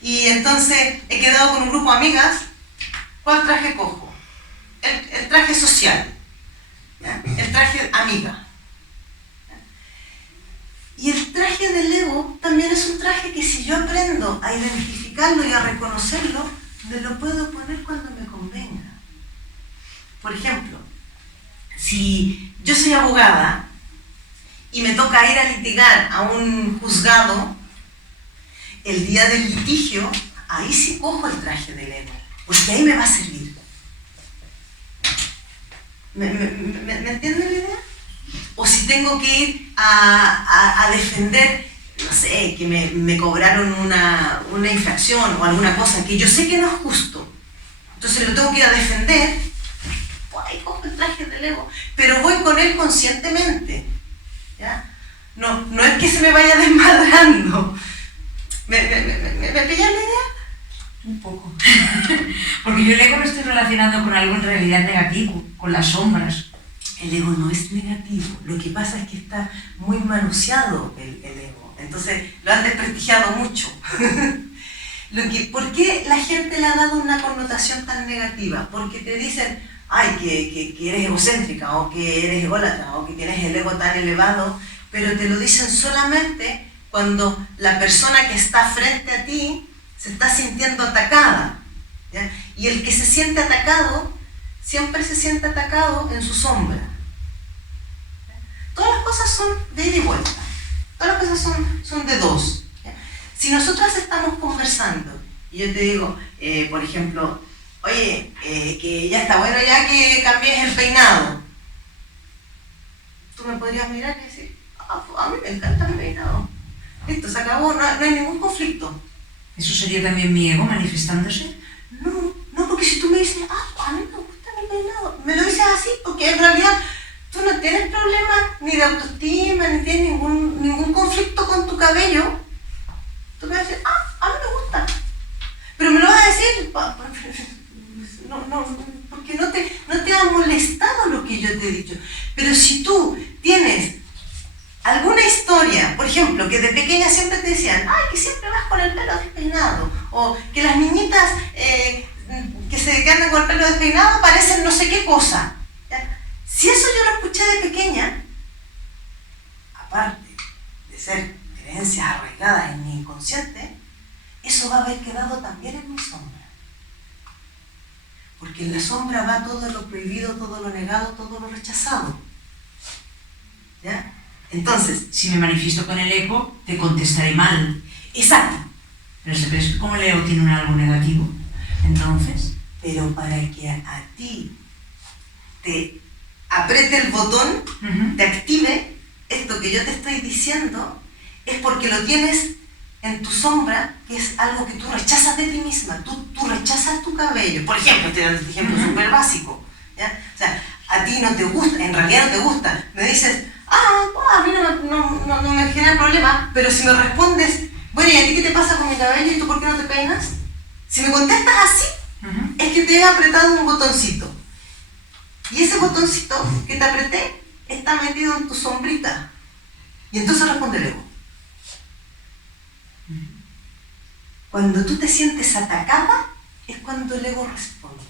y entonces he quedado con un grupo de amigas, ¿cuál traje cojo? El traje social, ¿ya? El traje amiga. Y el traje del ego también es un traje que si yo aprendo a identificarlo y a reconocerlo, me lo puedo poner cuando me convenga. Por ejemplo, si yo soy abogada y me toca ir a litigar a un juzgado, el día del litigio, ahí sí cojo el traje del ego, porque ahí me va a servir. ¿Me entienden la idea? O si tengo que ir a defender, no sé, que me cobraron una infracción o alguna cosa que yo sé que no es justo, entonces lo tengo que ir a defender, pues ahí cojo el traje del ego, pero voy con él conscientemente, ¿ya? No es que se me vaya desmadrando. ¿Me pillan la idea? Un poco. Porque yo el ego lo estoy relacionando con algo en realidad negativo, con las sombras. El ego no es negativo, lo que pasa es que está muy manoseado el ego, entonces lo han desprestigiado mucho. ¿Por qué la gente le ha dado una connotación tan negativa? Porque te dicen, ay, que eres egocéntrica, o que eres ególatra, o que tienes el ego tan elevado, pero te lo dicen solamente cuando la persona que está frente a ti se está sintiendo atacada, ¿ya? Y el que se siente atacado siempre se siente atacado en su sombra. Todas las cosas son de ida y vuelta, todas las cosas son de dos, ¿ya? Si nosotras estamos conversando y yo te digo, por ejemplo, oye, que ya está bueno ya que cambies el peinado, tú me podrías mirar y decir, a mí me encanta el peinado, listo, se acabó, no hay ningún conflicto. ¿Eso sería también mi ego manifestándose? No, porque si tú me dices, a mí me gusta mi peinado, me lo dices así, porque en realidad tú no tienes problemas ni de autoestima, ni tienes ningún conflicto con tu cabello, tú me vas a decir, a mí me gusta, pero me lo vas a decir, porque no te ha molestado lo que yo te he dicho. Pero si tú tienes alguna historia, por ejemplo, que de pequeña siempre te decían, ay, que siempre vas con el pelo despeinado, o que las niñitas que andan con el pelo despeinado parecen no sé qué cosa. ¿Ya? Si eso yo lo escuché de pequeña, aparte de ser creencias arraigadas en mi inconsciente, eso va a haber quedado también en mi sombra. Porque en la sombra va todo lo prohibido, todo lo negado, todo lo rechazado. ¿Ya? Entonces, si me manifiesto con el ego, te contestaré mal. Exacto. Pero ¿sabes cómo el ego tiene algo negativo? Entonces, pero para que a ti te apriete el botón, te active esto que yo te estoy diciendo, es porque lo tienes en tu sombra, que es algo que tú rechazas de ti misma. Tú rechazas tu cabello. Por ejemplo, estoy dando este ejemplo súper básico, ¿ya? O sea, a ti no te gusta, en realidad no te gusta. Me dices, a mí no me genera problema, pero si me respondes, bueno, ¿y a ti qué te pasa con mi cabello y tú por qué no te peinas? Si me contestas así, es que te he apretado un botoncito. Y ese botoncito que te apreté está metido en tu sombrita. Y entonces responde el ego. Cuando tú te sientes atacada, es cuando el ego responde.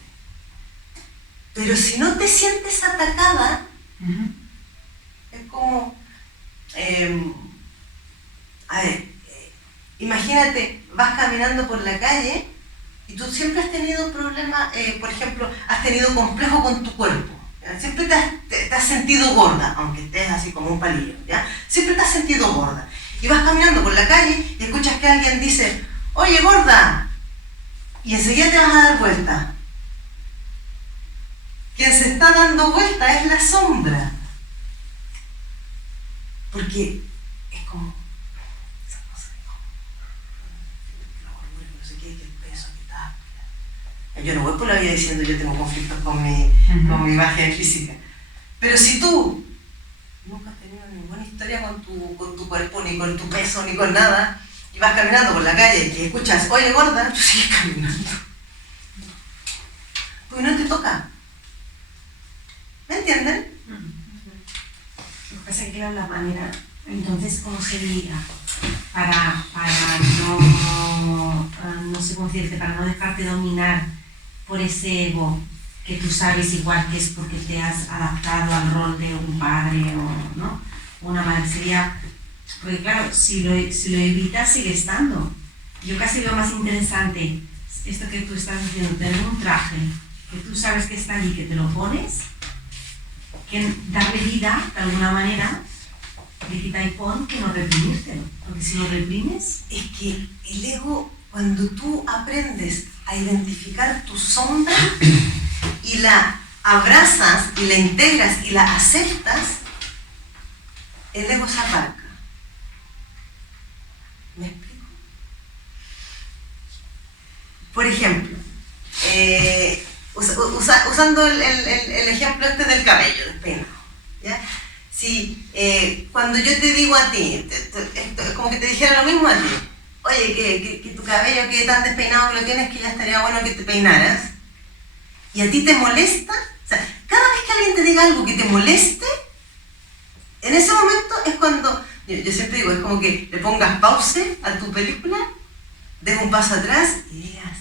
Pero si no te sientes atacada, es como, imagínate, vas caminando por la calle y tú siempre has tenido problemas, por ejemplo, has tenido complejo con tu cuerpo, ¿ya? Siempre te has sentido gorda, aunque estés así como un palillo, ¿ya? Siempre te has sentido gorda. Y vas caminando por la calle y escuchas que alguien dice, oye, gorda, y enseguida te vas a dar vuelta. quien se está dando vuelta es la sombra. Porque es como esa cosa de la gordura, no sé qué, que el peso, que tal. Yo no voy por la vida diciendo yo tengo conflictos con mi imagen física. Pero si tú nunca has tenido ninguna historia con tu cuerpo, ni con tu peso, ni con nada, y vas caminando por la calle y escuchas, oye gorda, tú sigues caminando. Porque no te toca. ¿Me entienden? Lo que pasa es que claro, la manera, entonces, ¿cómo sería? Para no sé cómo decirte, para no dejarte dominar por ese ego que tú sabes igual que es porque te has adaptado al rol de un padre o ¿no? Una madre, sería, porque claro, si lo evitas sigue estando. Yo casi veo más interesante esto que tú estás diciendo, tener un traje que tú sabes que está allí, que te lo pones, que darle vida de alguna manera, de quita y pon, que no reprimírtelo. Porque si lo reprimes, Es que el ego, cuando tú aprendes a identificar tu sombra y la abrazas y la integras y la aceptas, el ego se aparca. ¿Me explico? Por ejemplo, usando el ejemplo este del cabello despeinado, ¿ya? Si cuando yo te digo a ti, es como que te dijera lo mismo a ti, oye, que tu cabello quede tan despeinado que lo tienes, que ya estaría bueno que te peinaras, y a ti te molesta, o sea, cada vez que alguien te diga algo que te moleste, en ese momento es cuando, yo siempre digo, es como que le pongas pause a tu película, des un paso atrás y digas,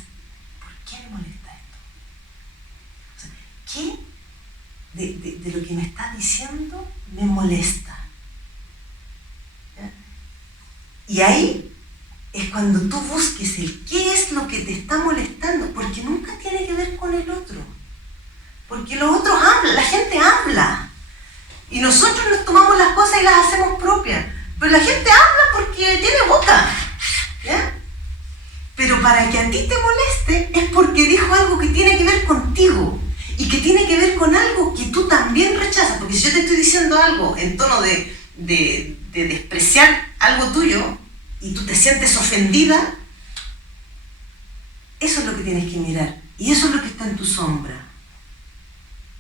¿por qué me molesta esto? O sea, ¿qué de lo que me estás diciendo me molesta? ¿Ya? Y ahí es cuando tú busques el qué es lo que te está molestando, porque nunca tiene que ver con el otro. Porque los otros hablan, la gente habla. Y nosotros nos tomamos las cosas y las hacemos propias. Pero la gente habla porque tiene boca. ¿Ya? Pero para que a ti te moleste es porque dijo algo que tiene que ver contigo. Y que tiene que ver con algo que tú también rechazas. Porque si yo te estoy diciendo algo en tono de despreciar algo tuyo, y tú te sientes ofendida, eso es lo que tienes que mirar. Y eso es lo que está en tu sombra.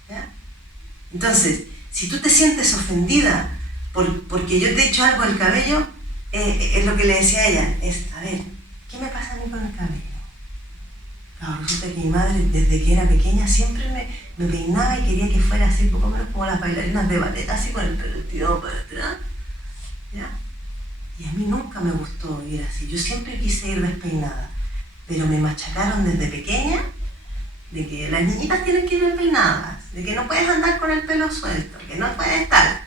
¿Ya? Entonces, si tú te sientes ofendida porque yo te he hecho algo al cabello, es lo que le decía a ella, es, a ver, ¿qué me pasa a mí con el cabello? Claro, resulta que mi madre, desde que era pequeña, siempre me peinaba y quería que fuera así, poco menos como las bailarinas de ballet, así con el pelo tirado para atrás. ¿Ya? Y a mí nunca me gustó ir así, yo siempre quise ir despeinada, pero me machacaron desde pequeña de que las niñitas tienen que ir peinadas, de que no puedes andar con el pelo suelto, que no puedes estar.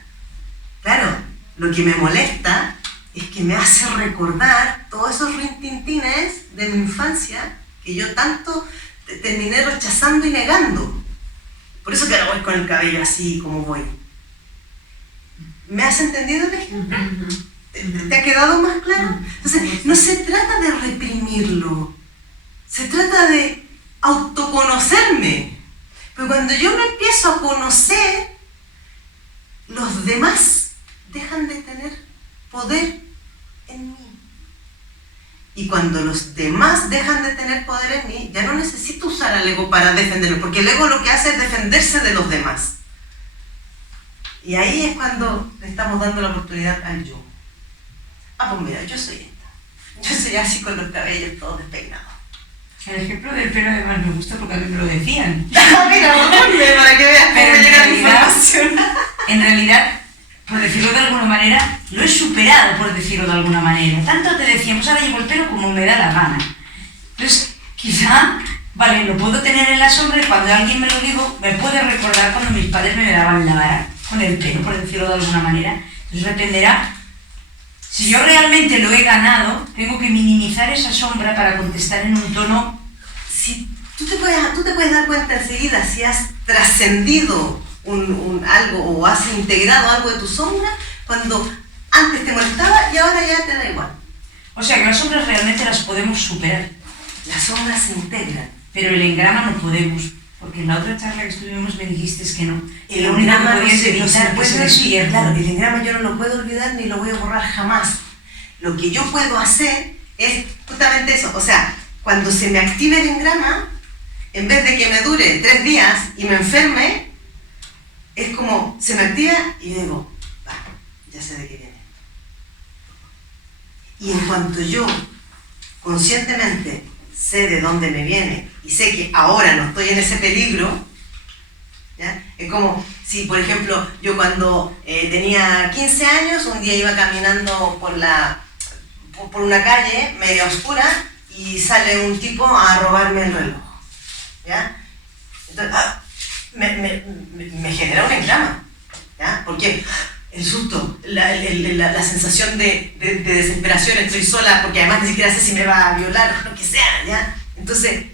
Claro, lo que me molesta es que me hace recordar todos esos rintintines de mi infancia que yo tanto terminé rechazando y negando. Por eso que ahora voy con el cabello así como voy. ¿Me has entendido el ejemplo? ¿Te ha quedado más claro? Entonces, no se trata de reprimirlo, se trata de autoconocerme. Pero cuando yo me empiezo a conocer, los demás dejan de tener poder en mí. Y cuando los demás dejan de tener poder en mí, ya no necesito usar al ego para defenderme, porque el ego lo que hace es defenderse de los demás. Y ahí es cuando le estamos dando la oportunidad al yo. Ah, pues mira, yo soy esta. Yo soy así con los cabellos todos despeinados. El ejemplo del pelo además me gusta porque a mí me lo decían. Mira, ponme para que veas cómo llega la información. En realidad, por decirlo de alguna manera, lo he superado, por decirlo de alguna manera. Tanto te decíamos, ahora llevo el pelo como me da la gana. Entonces, quizá, vale, lo puedo tener en la sombra y cuando alguien me lo digo, me puede recordar cuando mis padres me daban la vara con el pelo, por decirlo de alguna manera. Entonces dependerá. Si yo realmente lo he ganado, tengo que minimizar esa sombra para contestar en un tono... Si tú te puedes dar cuenta enseguida si has trascendido algo o has integrado algo de tu sombra cuando antes te molestaba y ahora ya te da igual. O sea que las sombras realmente las podemos superar. Las sombras se integran. Pero el engrama no podemos, Porque en la otra charla que estuvimos me dijiste que no. El Lo único que engrama podías no se evitar que puede se olvidar. despierta. Claro, el engrama yo no lo puedo olvidar ni lo voy a borrar jamás. Lo que yo puedo hacer es justamente eso. O sea, cuando se me active el engrama, en vez de que me dure 3 días y me enferme, es como se me activa y yo digo, va, ya sé de qué viene. Y en cuanto yo conscientemente sé de dónde me viene y sé que ahora no estoy en ese peligro, ¿ya? Es como si, por ejemplo, yo cuando tenía 15 años, un día iba caminando por una calle media oscura y sale un tipo a robarme el reloj, ¿ya? Entonces, me genera un engrama, ¿ya? Porque el susto, la sensación de desesperación, estoy sola porque además ni siquiera sé si me va a violar o lo que sea, ¿ya? Entonces,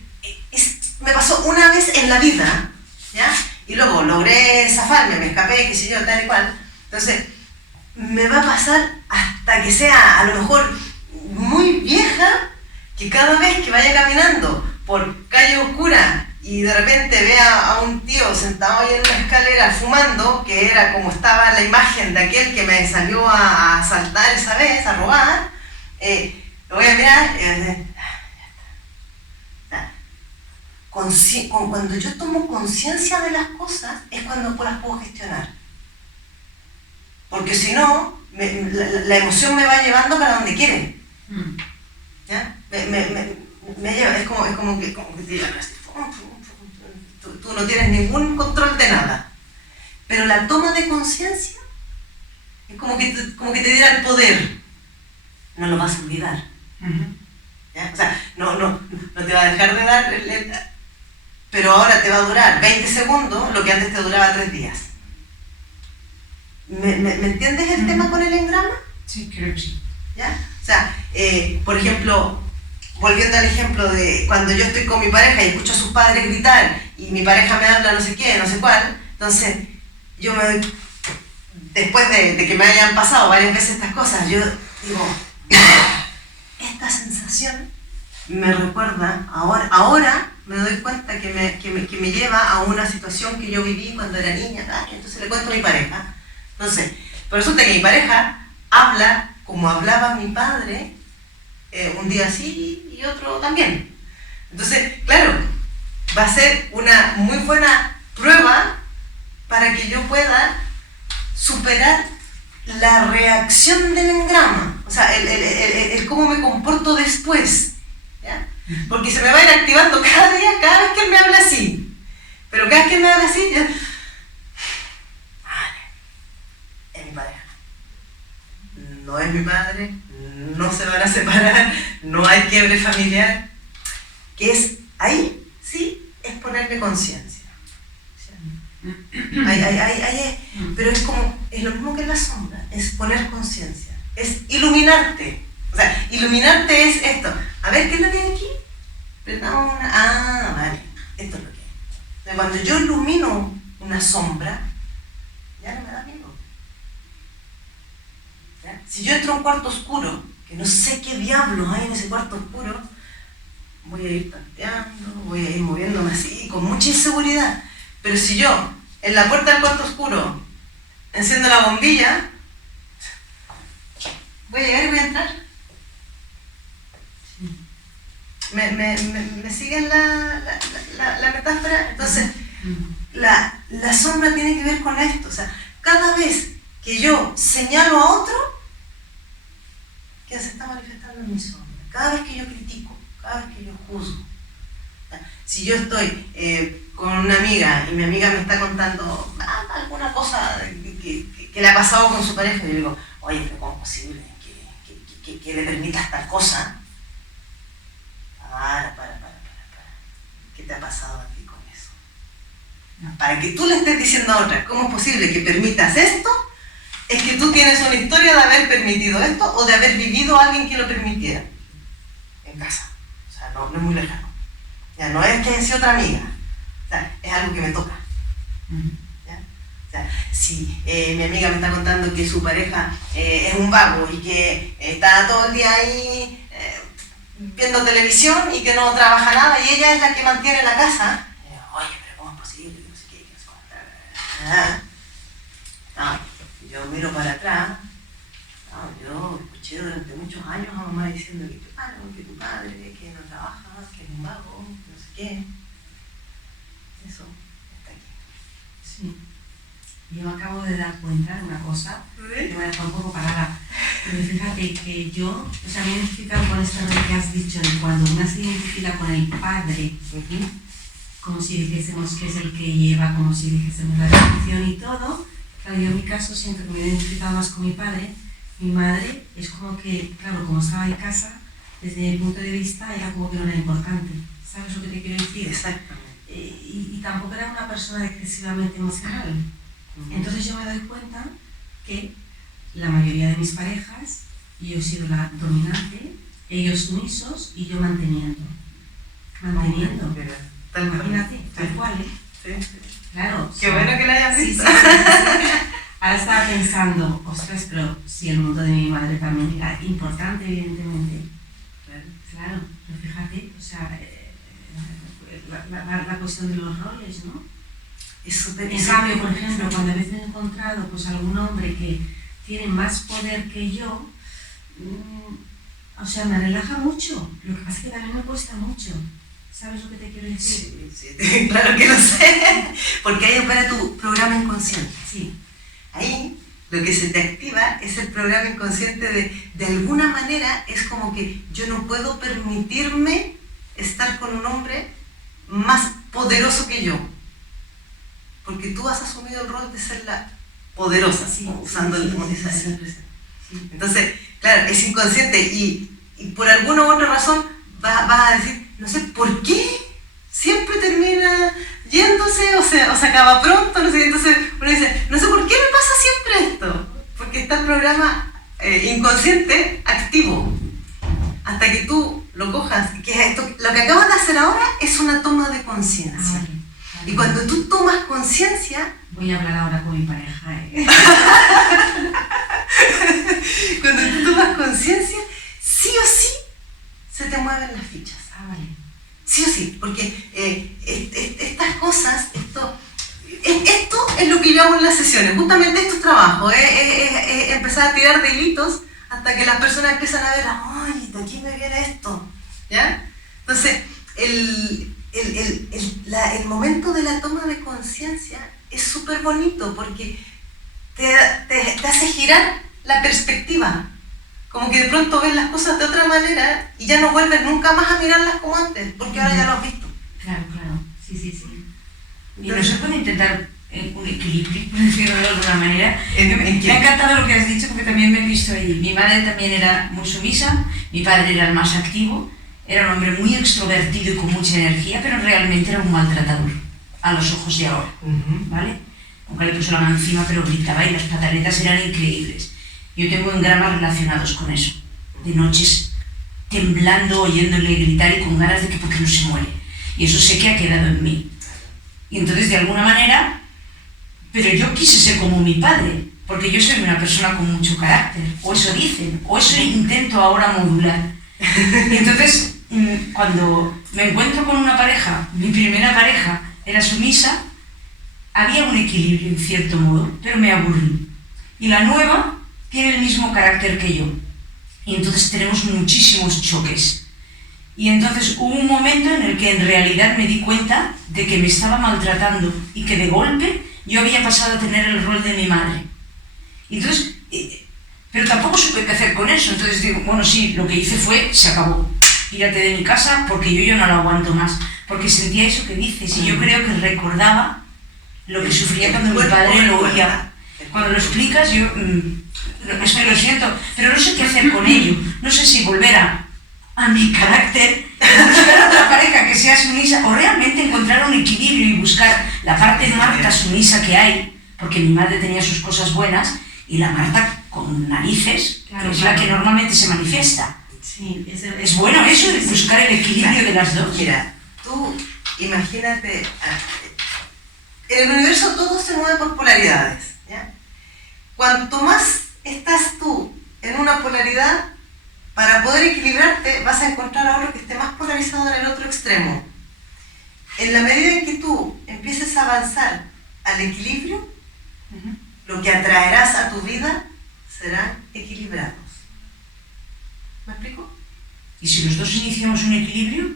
me pasó una vez en la vida, ¿ya? Y luego logré zafarme, me escapé, qué sé yo, tal y cual. Entonces, me va a pasar hasta que sea a lo mejor muy vieja, que cada vez que vaya caminando por calle oscura y de repente vea a un tío sentado ahí en una escalera fumando, que era como estaba la imagen de aquel que me salió a asaltar esa vez, a robar, lo voy a mirar y voy a decir, cuando yo tomo conciencia de las cosas es cuando las puedo gestionar. Porque si no, la emoción me va llevando para donde quiere. ¿Ya? Me lleva, es como que te llevan así. Tú no tienes ningún control de nada. Pero la toma de conciencia es como que te diera el poder. No lo vas a olvidar. ¿Ya? O sea, no te va a dejar de dar, pero ahora te va a durar 20 segundos lo que antes te duraba 3 días. ¿Me entiendes el tema con el engrama? Sí, creo que sí. ¿Ya? O sea, por ejemplo, volviendo al ejemplo de cuando yo estoy con mi pareja y escucho a sus padres gritar y mi pareja me habla no sé qué, no sé cuál, entonces yo después de que me hayan pasado varias veces estas cosas, yo digo, esta sensación me recuerda, ahora me doy cuenta que me lleva a una situación que yo viví cuando era niña, y entonces le cuento a mi pareja. Entonces, pero resulta que mi pareja habla como hablaba mi padre, un día sí y otro también. Entonces, claro, va a ser una muy buena prueba para que yo pueda superar la reacción del engrama, o sea, el cómo me comporto después, ¿ya? Porque se me va a ir activando cada día, cada vez que él me habla así. Pero cada vez que él me habla así, yo, es mi pareja. No es mi padre, no se van a separar, no hay quiebre familiar. Que es, ahí sí, es ponerme conciencia. Pero es lo mismo que en la sombra, es poner conciencia, es iluminarte. O sea, iluminarte es esto. A ver, ¿qué es lo que hay aquí? Vale, esto es lo que hay. Entonces, cuando yo ilumino una sombra, ya no me da miedo. ¿Ya? Si yo entro a un cuarto oscuro, que no sé qué diablos hay en ese cuarto oscuro, voy a ir tanteando, voy a ir moviéndome así, con mucha inseguridad. Pero si yo, en la puerta del cuarto oscuro, enciendo la bombilla, voy a llegar y voy a entrar. ¿Me siguen la metáfora? Entonces, la sombra tiene que ver con esto. O sea, cada vez que yo señalo a otro, que se está manifestando en mi sombra. Cada vez que yo critico, cada vez que yo juzgo. Si yo estoy con una amiga y mi amiga me está contando alguna cosa que le ha pasado con su pareja, yo digo, oye, pero ¿cómo es posible que le permitas tal cosa? Para. ¿Qué te ha pasado a ti con eso? Para que tú le estés diciendo a otra, ¿cómo es posible que permitas esto? Es que tú tienes una historia de haber permitido esto o de haber vivido a alguien que lo permitiera en casa. O sea, no es muy lejano. Ya no es que haya sido otra amiga. O sea, es algo que me toca. ¿Ya? O sea, si mi amiga me está contando que su pareja es un vago y que está todo el día ahí viendo televisión y que no trabaja nada y ella es la que mantiene la casa, oye, pero ¿cómo Yo miro para atrás. Yo escuché durante muchos años a mamá diciendo que tu padre, que no trabaja, que es un vago, no sé qué. Eso está aquí. Sí. Yo me acabo de dar cuenta de una cosa que me ha dejado un poco parada. Pero fíjate que yo, me he identificado con esto que has dicho, de cuando una se identifica con el padre, como si dijésemos que es el que lleva, como si dijésemos la definición y todo. Claro, yo en mi caso siento que me he identificado más con mi padre. Mi madre es como que, claro, como estaba en casa, desde mi punto de vista era como que no era importante. ¿Sabes lo que te quiero decir? Exactamente. Y tampoco era una persona excesivamente emocional. Entonces yo me doy cuenta que la mayoría de mis parejas, yo he sido la dominante, ellos sumisos y yo manteniendo. Imagínate, tal cual, ¿eh? Sí. Claro. Qué bueno que la hayas visto. Sí. Ahora estaba pensando, ostras, pero si el mundo de mi madre también era importante, evidentemente. Claro, pero fíjate, la cuestión de los roles, ¿no? Es súper. En cambio, por ejemplo, cuando a veces he encontrado algún hombre que tiene más poder que yo, me relaja mucho. Lo que pasa es que también me cuesta mucho. ¿Sabes lo que te quiero decir? Sí, claro que lo sé. Porque ahí opera tu programa inconsciente. Sí. Ahí lo que se te activa es el programa inconsciente de alguna manera, es como que yo no puedo permitirme estar con un hombre más poderoso que yo. Porque tú has asumido el rol de ser la poderosa, usando esa expresión. Sí. Entonces, claro, es inconsciente y por alguna u otra razón vas a decir, no sé por qué siempre termina yéndose o se acaba pronto, no sé. Entonces uno dice, no sé por qué me pasa siempre esto, porque está el programa inconsciente activo, hasta que tú lo cojas, que esto, lo que acabas de hacer ahora es una toma de conciencia. Vale. Y cuando tú tomas conciencia... Voy a hablar ahora con mi pareja. Cuando tú tomas conciencia, sí o sí se te mueven las fichas. Vale. Sí o sí, porque estas cosas, esto es lo que yo hago en las sesiones, justamente esto es trabajo, es empezar a tirar de hilitos hasta que las personas empiezan a ver, ¡ay, de aquí me viene esto! ¿Ya? Entonces, el momento de la toma de conciencia es súper bonito porque te hace girar la perspectiva. Como que de pronto ves las cosas de otra manera y ya no vuelves nunca más a mirarlas como antes, porque ahora ya lo has visto. Claro. Sí. Y no se puede intentar un equilibrio, por decirlo de alguna manera. Me ha encantado lo que has dicho porque también me he visto ahí. Mi madre también era muy sumisa, mi padre era el más activo, era un hombre muy extrovertido y con mucha energía, pero realmente era un maltratador, a los ojos de ahora, ¿vale? Aunque le puso la mano encima, pero gritaba y las pataletas eran increíbles. Yo tengo engramas relacionados con eso, de noches temblando, oyéndole gritar y con ganas de que porque no se muere. Y eso sé que ha quedado en mí. Y entonces, de alguna manera, pero yo quise ser como mi padre, porque yo soy una persona con mucho carácter, o eso dicen, o eso intento ahora modular. Y entonces, cuando me encuentro con una pareja, mi primera pareja era sumisa, había un equilibrio en cierto modo, pero me aburrí. Y la nueva tiene el mismo carácter que yo. Y entonces tenemos muchísimos choques. Y entonces hubo un momento en el que en realidad me di cuenta de que me estaba maltratando y que de golpe yo había pasado a tener el rol de mi madre. Y entonces, pero tampoco supe qué hacer con eso. Entonces digo, bueno, sí, lo que hice fue, se acabó. Pírate de mi casa porque yo no lo aguanto más. Porque sentía eso que dices y yo creo que recordaba lo que sufría cuando mi padre lo oía. Cuando lo explicas, yo... es que lo siento, pero no sé qué hacer con ello. No sé si volver a mi carácter, buscar otra pareja que sea sumisa o realmente encontrar un equilibrio y buscar la parte Marta sumisa que hay, porque mi madre tenía sus cosas buenas y la Marta con narices, claro, que es la que normalmente se manifiesta. Sí, es bueno eso de buscar el equilibrio de las dos. Mira, tú imagínate, en el universo todo se mueve por polaridades, ¿ya? Cuanto más estás tú en una polaridad, para poder equilibrarte vas a encontrar a otro que esté más polarizado en el otro extremo. En la medida en que tú empieces a avanzar al equilibrio, lo que atraerás a tu vida serán equilibrados. ¿Me explico? ¿Y si los dos iniciamos un equilibrio?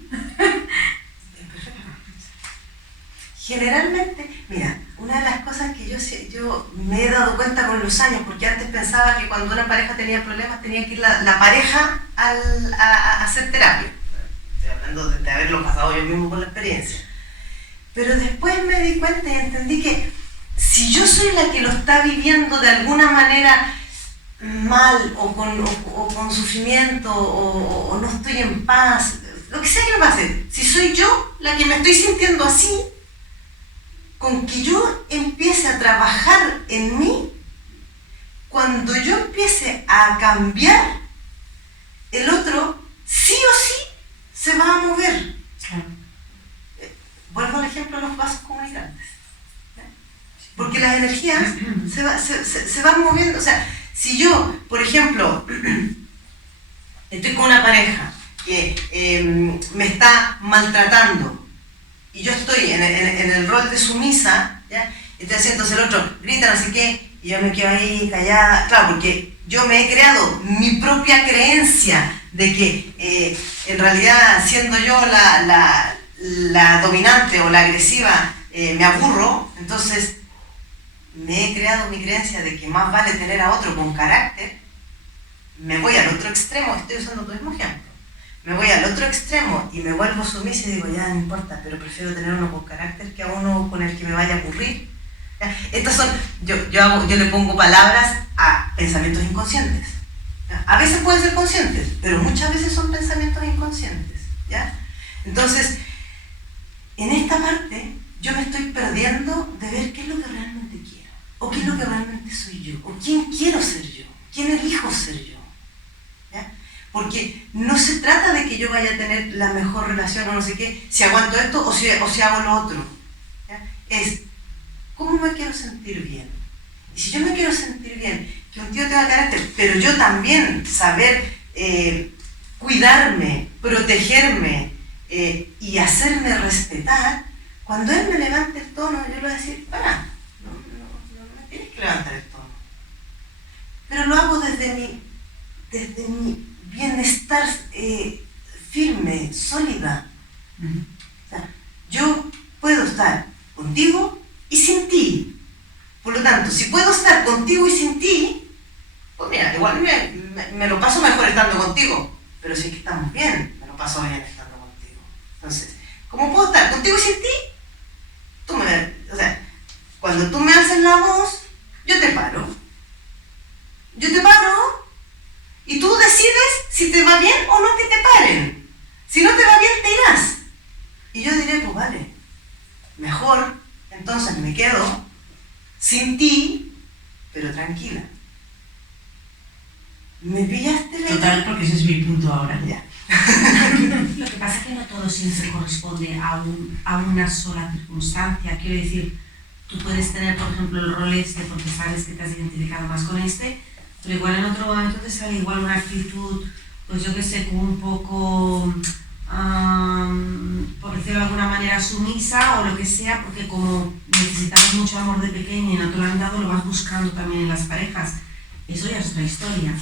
Generalmente, mira, una de las cosas que yo me he dado cuenta con los años, porque antes pensaba que cuando una pareja tenía problemas tenía que ir la pareja a hacer terapia. Estoy hablando de haberlo pasado yo mismo con la experiencia. Pero después me di cuenta y entendí que si yo soy la que lo está viviendo de alguna manera mal o con sufrimiento o no estoy en paz, lo que sea que me pase, si soy yo la que me estoy sintiendo así, con que yo empiece a trabajar en mí, cuando yo empiece a cambiar, el otro sí o sí se va a mover. Claro. Vuelvo al ejemplo de los vasos comunicantes. Porque las energías se van moviendo. O sea, si yo, por ejemplo, estoy con una pareja que me está maltratando, y yo estoy en el rol de sumisa, ¿ya? Estoy haciendo el otro, grita, no sé qué, y yo me quedo ahí callada, claro, porque yo me he creado mi propia creencia de que en realidad siendo yo la dominante o la agresiva me aburro, entonces me he creado mi creencia de que más vale tener a otro con carácter, me voy al otro extremo, estoy usando tu mismo ejemplo. Me voy al otro extremo y me vuelvo sumisa y digo, ya no importa, pero prefiero tener uno con carácter que a uno con el que me vaya a aburrir. ¿Ya? Estas son, yo le pongo palabras a pensamientos inconscientes. ¿Ya? A veces pueden ser conscientes, pero muchas veces son pensamientos inconscientes. ¿Ya? Entonces, en esta parte, yo me estoy perdiendo de ver qué es lo que realmente quiero, o qué es lo que realmente soy yo, o quién quiero ser yo, quién elijo ser yo. ¿Ya? Porque no se trata de que yo vaya a tener la mejor relación o no sé qué, si aguanto esto o si hago lo otro. ¿Ya? Es, ¿cómo me quiero sentir bien? Y si yo me quiero sentir bien, que un tío tenga carácter, pero yo también saber cuidarme, protegerme y hacerme respetar, cuando él me levante el tono, yo le voy a decir, para, no me tienes que levantar el tono. Pero lo hago desde mi bienestar firme, sólida. O sea, yo puedo estar contigo y sin ti. Por lo tanto, si puedo estar contigo y sin ti, pues mira, igual me lo paso mejor estando contigo, pero si es que estamos bien, me lo paso bien estando contigo. Entonces, ¿cómo puedo estar contigo y sin ti? O sea, cuando tú me haces la voz, yo te paro. Y tú decides si te va bien o no que te paren. Si no te va bien, te irás. Y yo diré, pues vale, mejor, entonces me quedo sin ti, pero tranquila. ¿Me pillaste la idea? Total, porque ese es mi punto ahora. Ya. Lo que pasa es que no todo siempre corresponde a una sola circunstancia. Quiero decir, tú puedes tener, por ejemplo, el rol este porque sabes que te has identificado más con este, pero igual en otro momento te sale igual una actitud, pues yo que sé, como un poco, por decirlo de alguna manera, sumisa o lo que sea, porque como necesitamos mucho amor de pequeño y no te lo han dado, lo vas buscando también en las parejas. Eso ya es otra historia.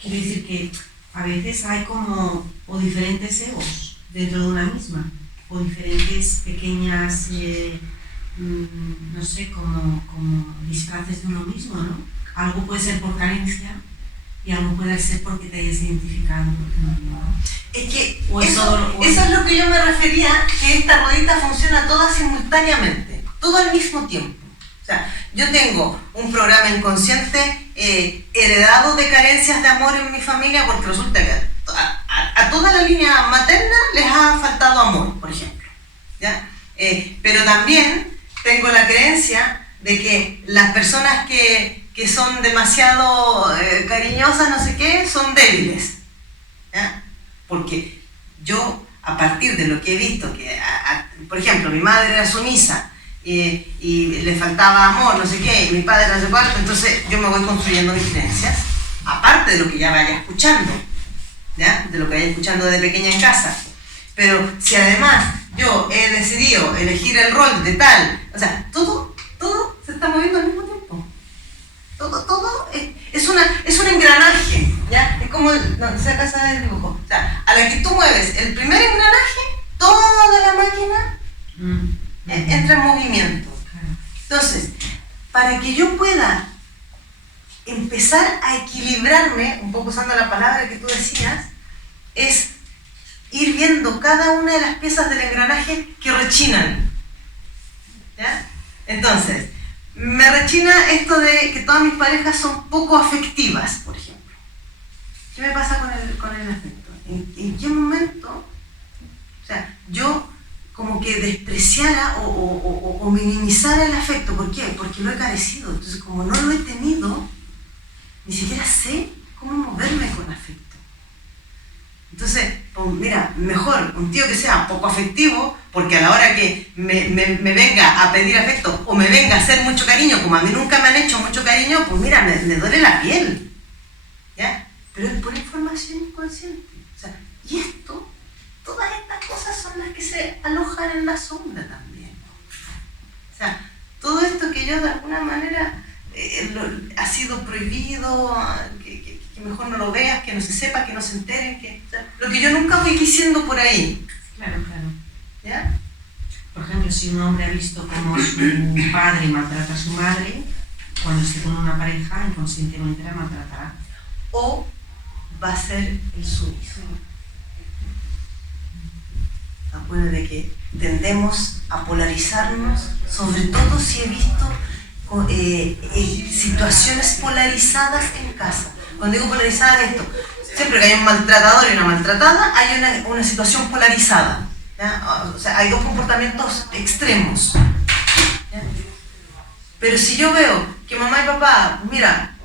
Quiero decir que a veces hay como o diferentes egos dentro de una misma, o diferentes pequeñas, no sé, como disfraces de uno mismo, ¿no? Algo puede ser por carencia y algo puede ser porque te hayas identificado. ¿No? Es que eso es lo que yo me refería, que esta ruedita funciona toda simultáneamente, todo al mismo tiempo. O sea, yo tengo un programa inconsciente heredado de carencias de amor en mi familia porque resulta que a toda la línea materna les ha faltado amor, por ejemplo. ¿Ya? Pero también tengo la creencia de que las personas que son demasiado cariñosas, no sé qué, son débiles. ¿Ya? Porque yo, a partir de lo que he visto, que por ejemplo, mi madre era sumisa y le faltaba amor, no sé qué, y mi padre no sé cuánto, entonces yo me voy construyendo mis creencias, aparte de lo que ya vaya escuchando, ¿ya? De lo que vaya escuchando desde pequeña en casa. Pero si además yo he decidido elegir el rol de tal, o sea, todo se está moviendo al mismo tiempo. todo es un engranaje, ¿ya? Es como, no sé, acá sabes el dibujo. O sea, a la que tú mueves el primer engranaje, toda la máquina entra en movimiento. Entonces, para que yo pueda empezar a equilibrarme, un poco usando la palabra que tú decías, es ir viendo cada una de las piezas del engranaje que rechinan. ¿Ya? Entonces, me rechina esto de que todas mis parejas son poco afectivas, por ejemplo. ¿Qué me pasa con el afecto? ¿En qué momento? O sea, yo como que despreciara o minimizara el afecto. ¿Por qué? Porque lo he carecido. Entonces, como no lo he tenido, ni siquiera sé cómo moverme con afecto. Entonces, pues mira, mejor un tío que sea poco afectivo, porque a la hora que me venga a pedir afecto o me venga a hacer mucho cariño, como a mí nunca me han hecho mucho cariño, pues mira, me duele la piel. ¿Ya? Pero es por información inconsciente. O sea, y esto, todas estas cosas son las que se alojan en la sombra también. O sea, todo esto que yo de alguna manera ha sido prohibido, que mejor no lo veas, que no se sepa, que no se enteren, o sea, lo que yo nunca voy diciendo por ahí. Claro. ¿Ya? Por ejemplo, si un hombre ha visto cómo su padre maltrata a su madre, cuando esté con una pareja, inconscientemente la maltratará. O va a ser el sumiso. Acuérdate que tendemos a polarizarnos, sobre todo si he visto situaciones polarizadas en casa. Cuando digo polarizadas es esto: siempre que hay un maltratador y una maltratada, hay una situación polarizada. ¿Ya? O sea, hay dos comportamientos extremos. ¿Ya? Pero si yo veo que mamá y papá, mira,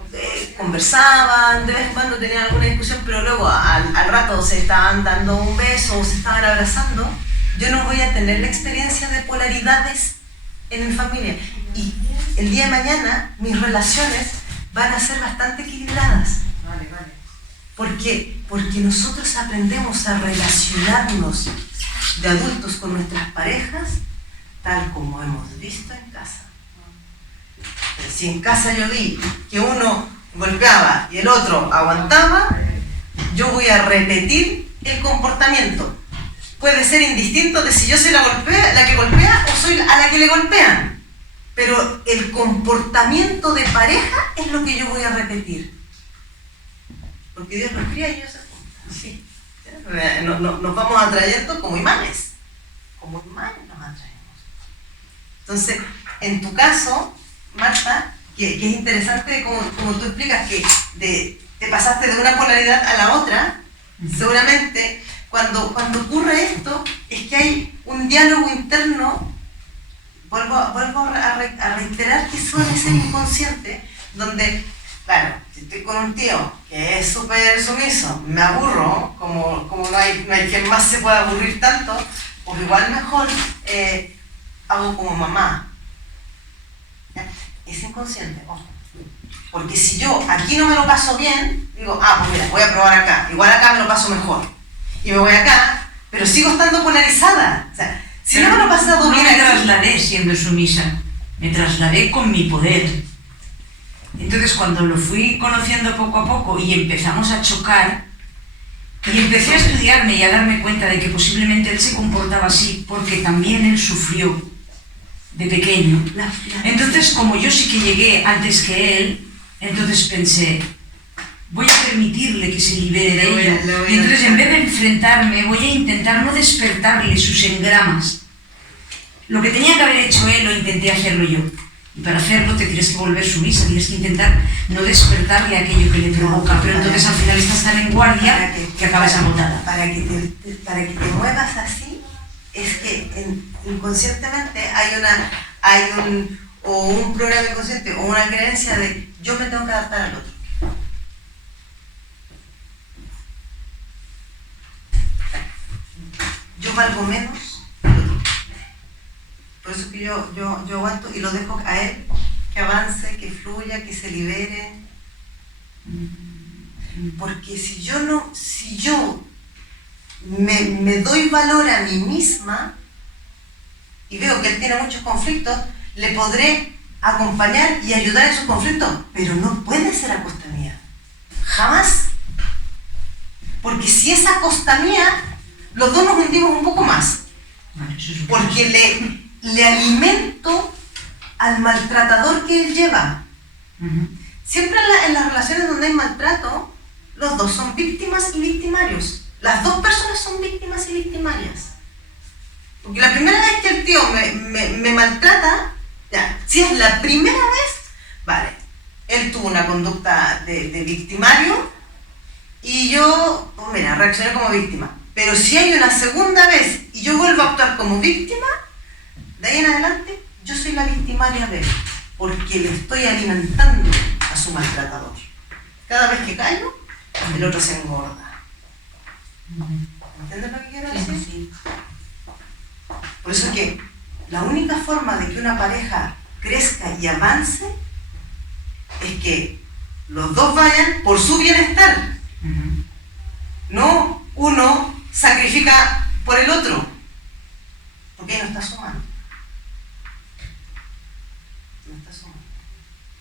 conversaban, de vez en cuando tenían alguna discusión, pero luego al rato se estaban dando un beso o se estaban abrazando, yo no voy a tener la experiencia de polaridades en mi familia. Y el día de mañana mis relaciones van a ser bastante equilibradas. Vale. Porque nosotros aprendemos a relacionarnos de adultos con nuestras parejas tal como hemos visto en casa. Si en casa yo vi que uno golpeaba y el otro aguantaba, yo voy a repetir el comportamiento. Puede ser indistinto de si yo soy la que golpea o soy a la que le golpean. Pero el comportamiento de pareja es lo que yo voy a repetir. Porque Dios nos cría y ellos se juntan. Sí. Nos vamos atrayendo como imanes. Como imanes nos atraemos. Entonces, en tu caso, Marta, que es interesante como tú explicas que te pasaste de una polaridad a la otra, seguramente cuando ocurre esto es que hay un diálogo interno. Vuelvo a reiterar que suele ser inconsciente, donde, claro, si estoy con un tío que es súper sumiso, me aburro, como no hay quien más se pueda aburrir tanto, pues igual mejor hago como mamá. ¿Ya? Es inconsciente, ojo. Porque si yo aquí no me lo paso bien, digo, pues mira, voy a probar acá, igual acá me lo paso mejor. Y me voy acá, pero sigo estando polarizada. O sea, si no me lo he pasado bien. No me trasladé siendo sumisa, me trasladé con mi poder. Entonces, cuando lo fui conociendo poco a poco y empezamos a chocar, y empecé a estudiarme y a darme cuenta de que posiblemente él se comportaba así porque también él sufrió de pequeño. Entonces, como yo sí que llegué antes que él, entonces pensé, voy a permitirle que se libere de ello. Y entonces, en vez de enfrentarme, voy a intentar no despertarle sus engramas. Lo que tenía que haber hecho él, lo intenté hacerlo yo. Y para hacerlo te tienes que volver sumisa, tienes que intentar no despertarle aquello que le provoca. Pero entonces al final estás tan en guardia que acabas agotada. Para que te muevas así, es que inconscientemente hay un programa inconsciente o una creencia de yo me tengo que adaptar al otro. Yo valgo menos que el otro. Por eso que yo aguanto y lo dejo a él que avance, que fluya, que se libere. Porque si yo me doy valor a mí misma y veo que él tiene muchos conflictos, le podré acompañar y ayudar en sus conflictos, pero no puede ser a costa mía. Jamás. Porque si es a costa mía, los dos nos hundimos un poco más. Vale, eso es Porque le alimento al maltratador que él lleva. Siempre en las relaciones donde hay maltrato, los dos son víctimas y victimarios. Las dos personas son víctimas y victimarias. Porque la primera vez que el tío me maltrata, ya, si es la primera vez, vale, él tuvo una conducta de victimario y yo, pues mira, reaccioné como víctima. Pero si hay una segunda vez y yo vuelvo a actuar como víctima, de ahí en adelante yo soy la victimaria de él, porque le estoy alimentando a su maltratador. Cada vez que callo, el otro se engorda. ¿Entiendes lo que quiero decir? Sí. Por eso es que la única forma de que una pareja crezca y avance es que los dos vayan por su bienestar. No uno sacrifica por el otro, porque ahí no está sumando. No está sumando.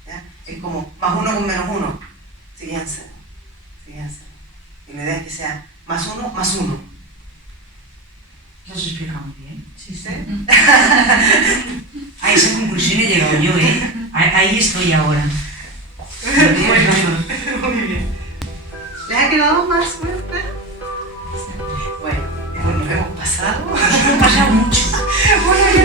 ¿Ya? Es como más uno con menos uno. Fíjense. Y la idea es que sea más uno más uno. Eso se explica muy bien. ¿Sí? A esa conclusión he llegado yo, ¿eh? Ahí estoy ahora. Muy bien. ¿Les ha quedado más fuerte? Bueno, nos hemos pasado. Nos hemos pasado mucho. Bueno, ya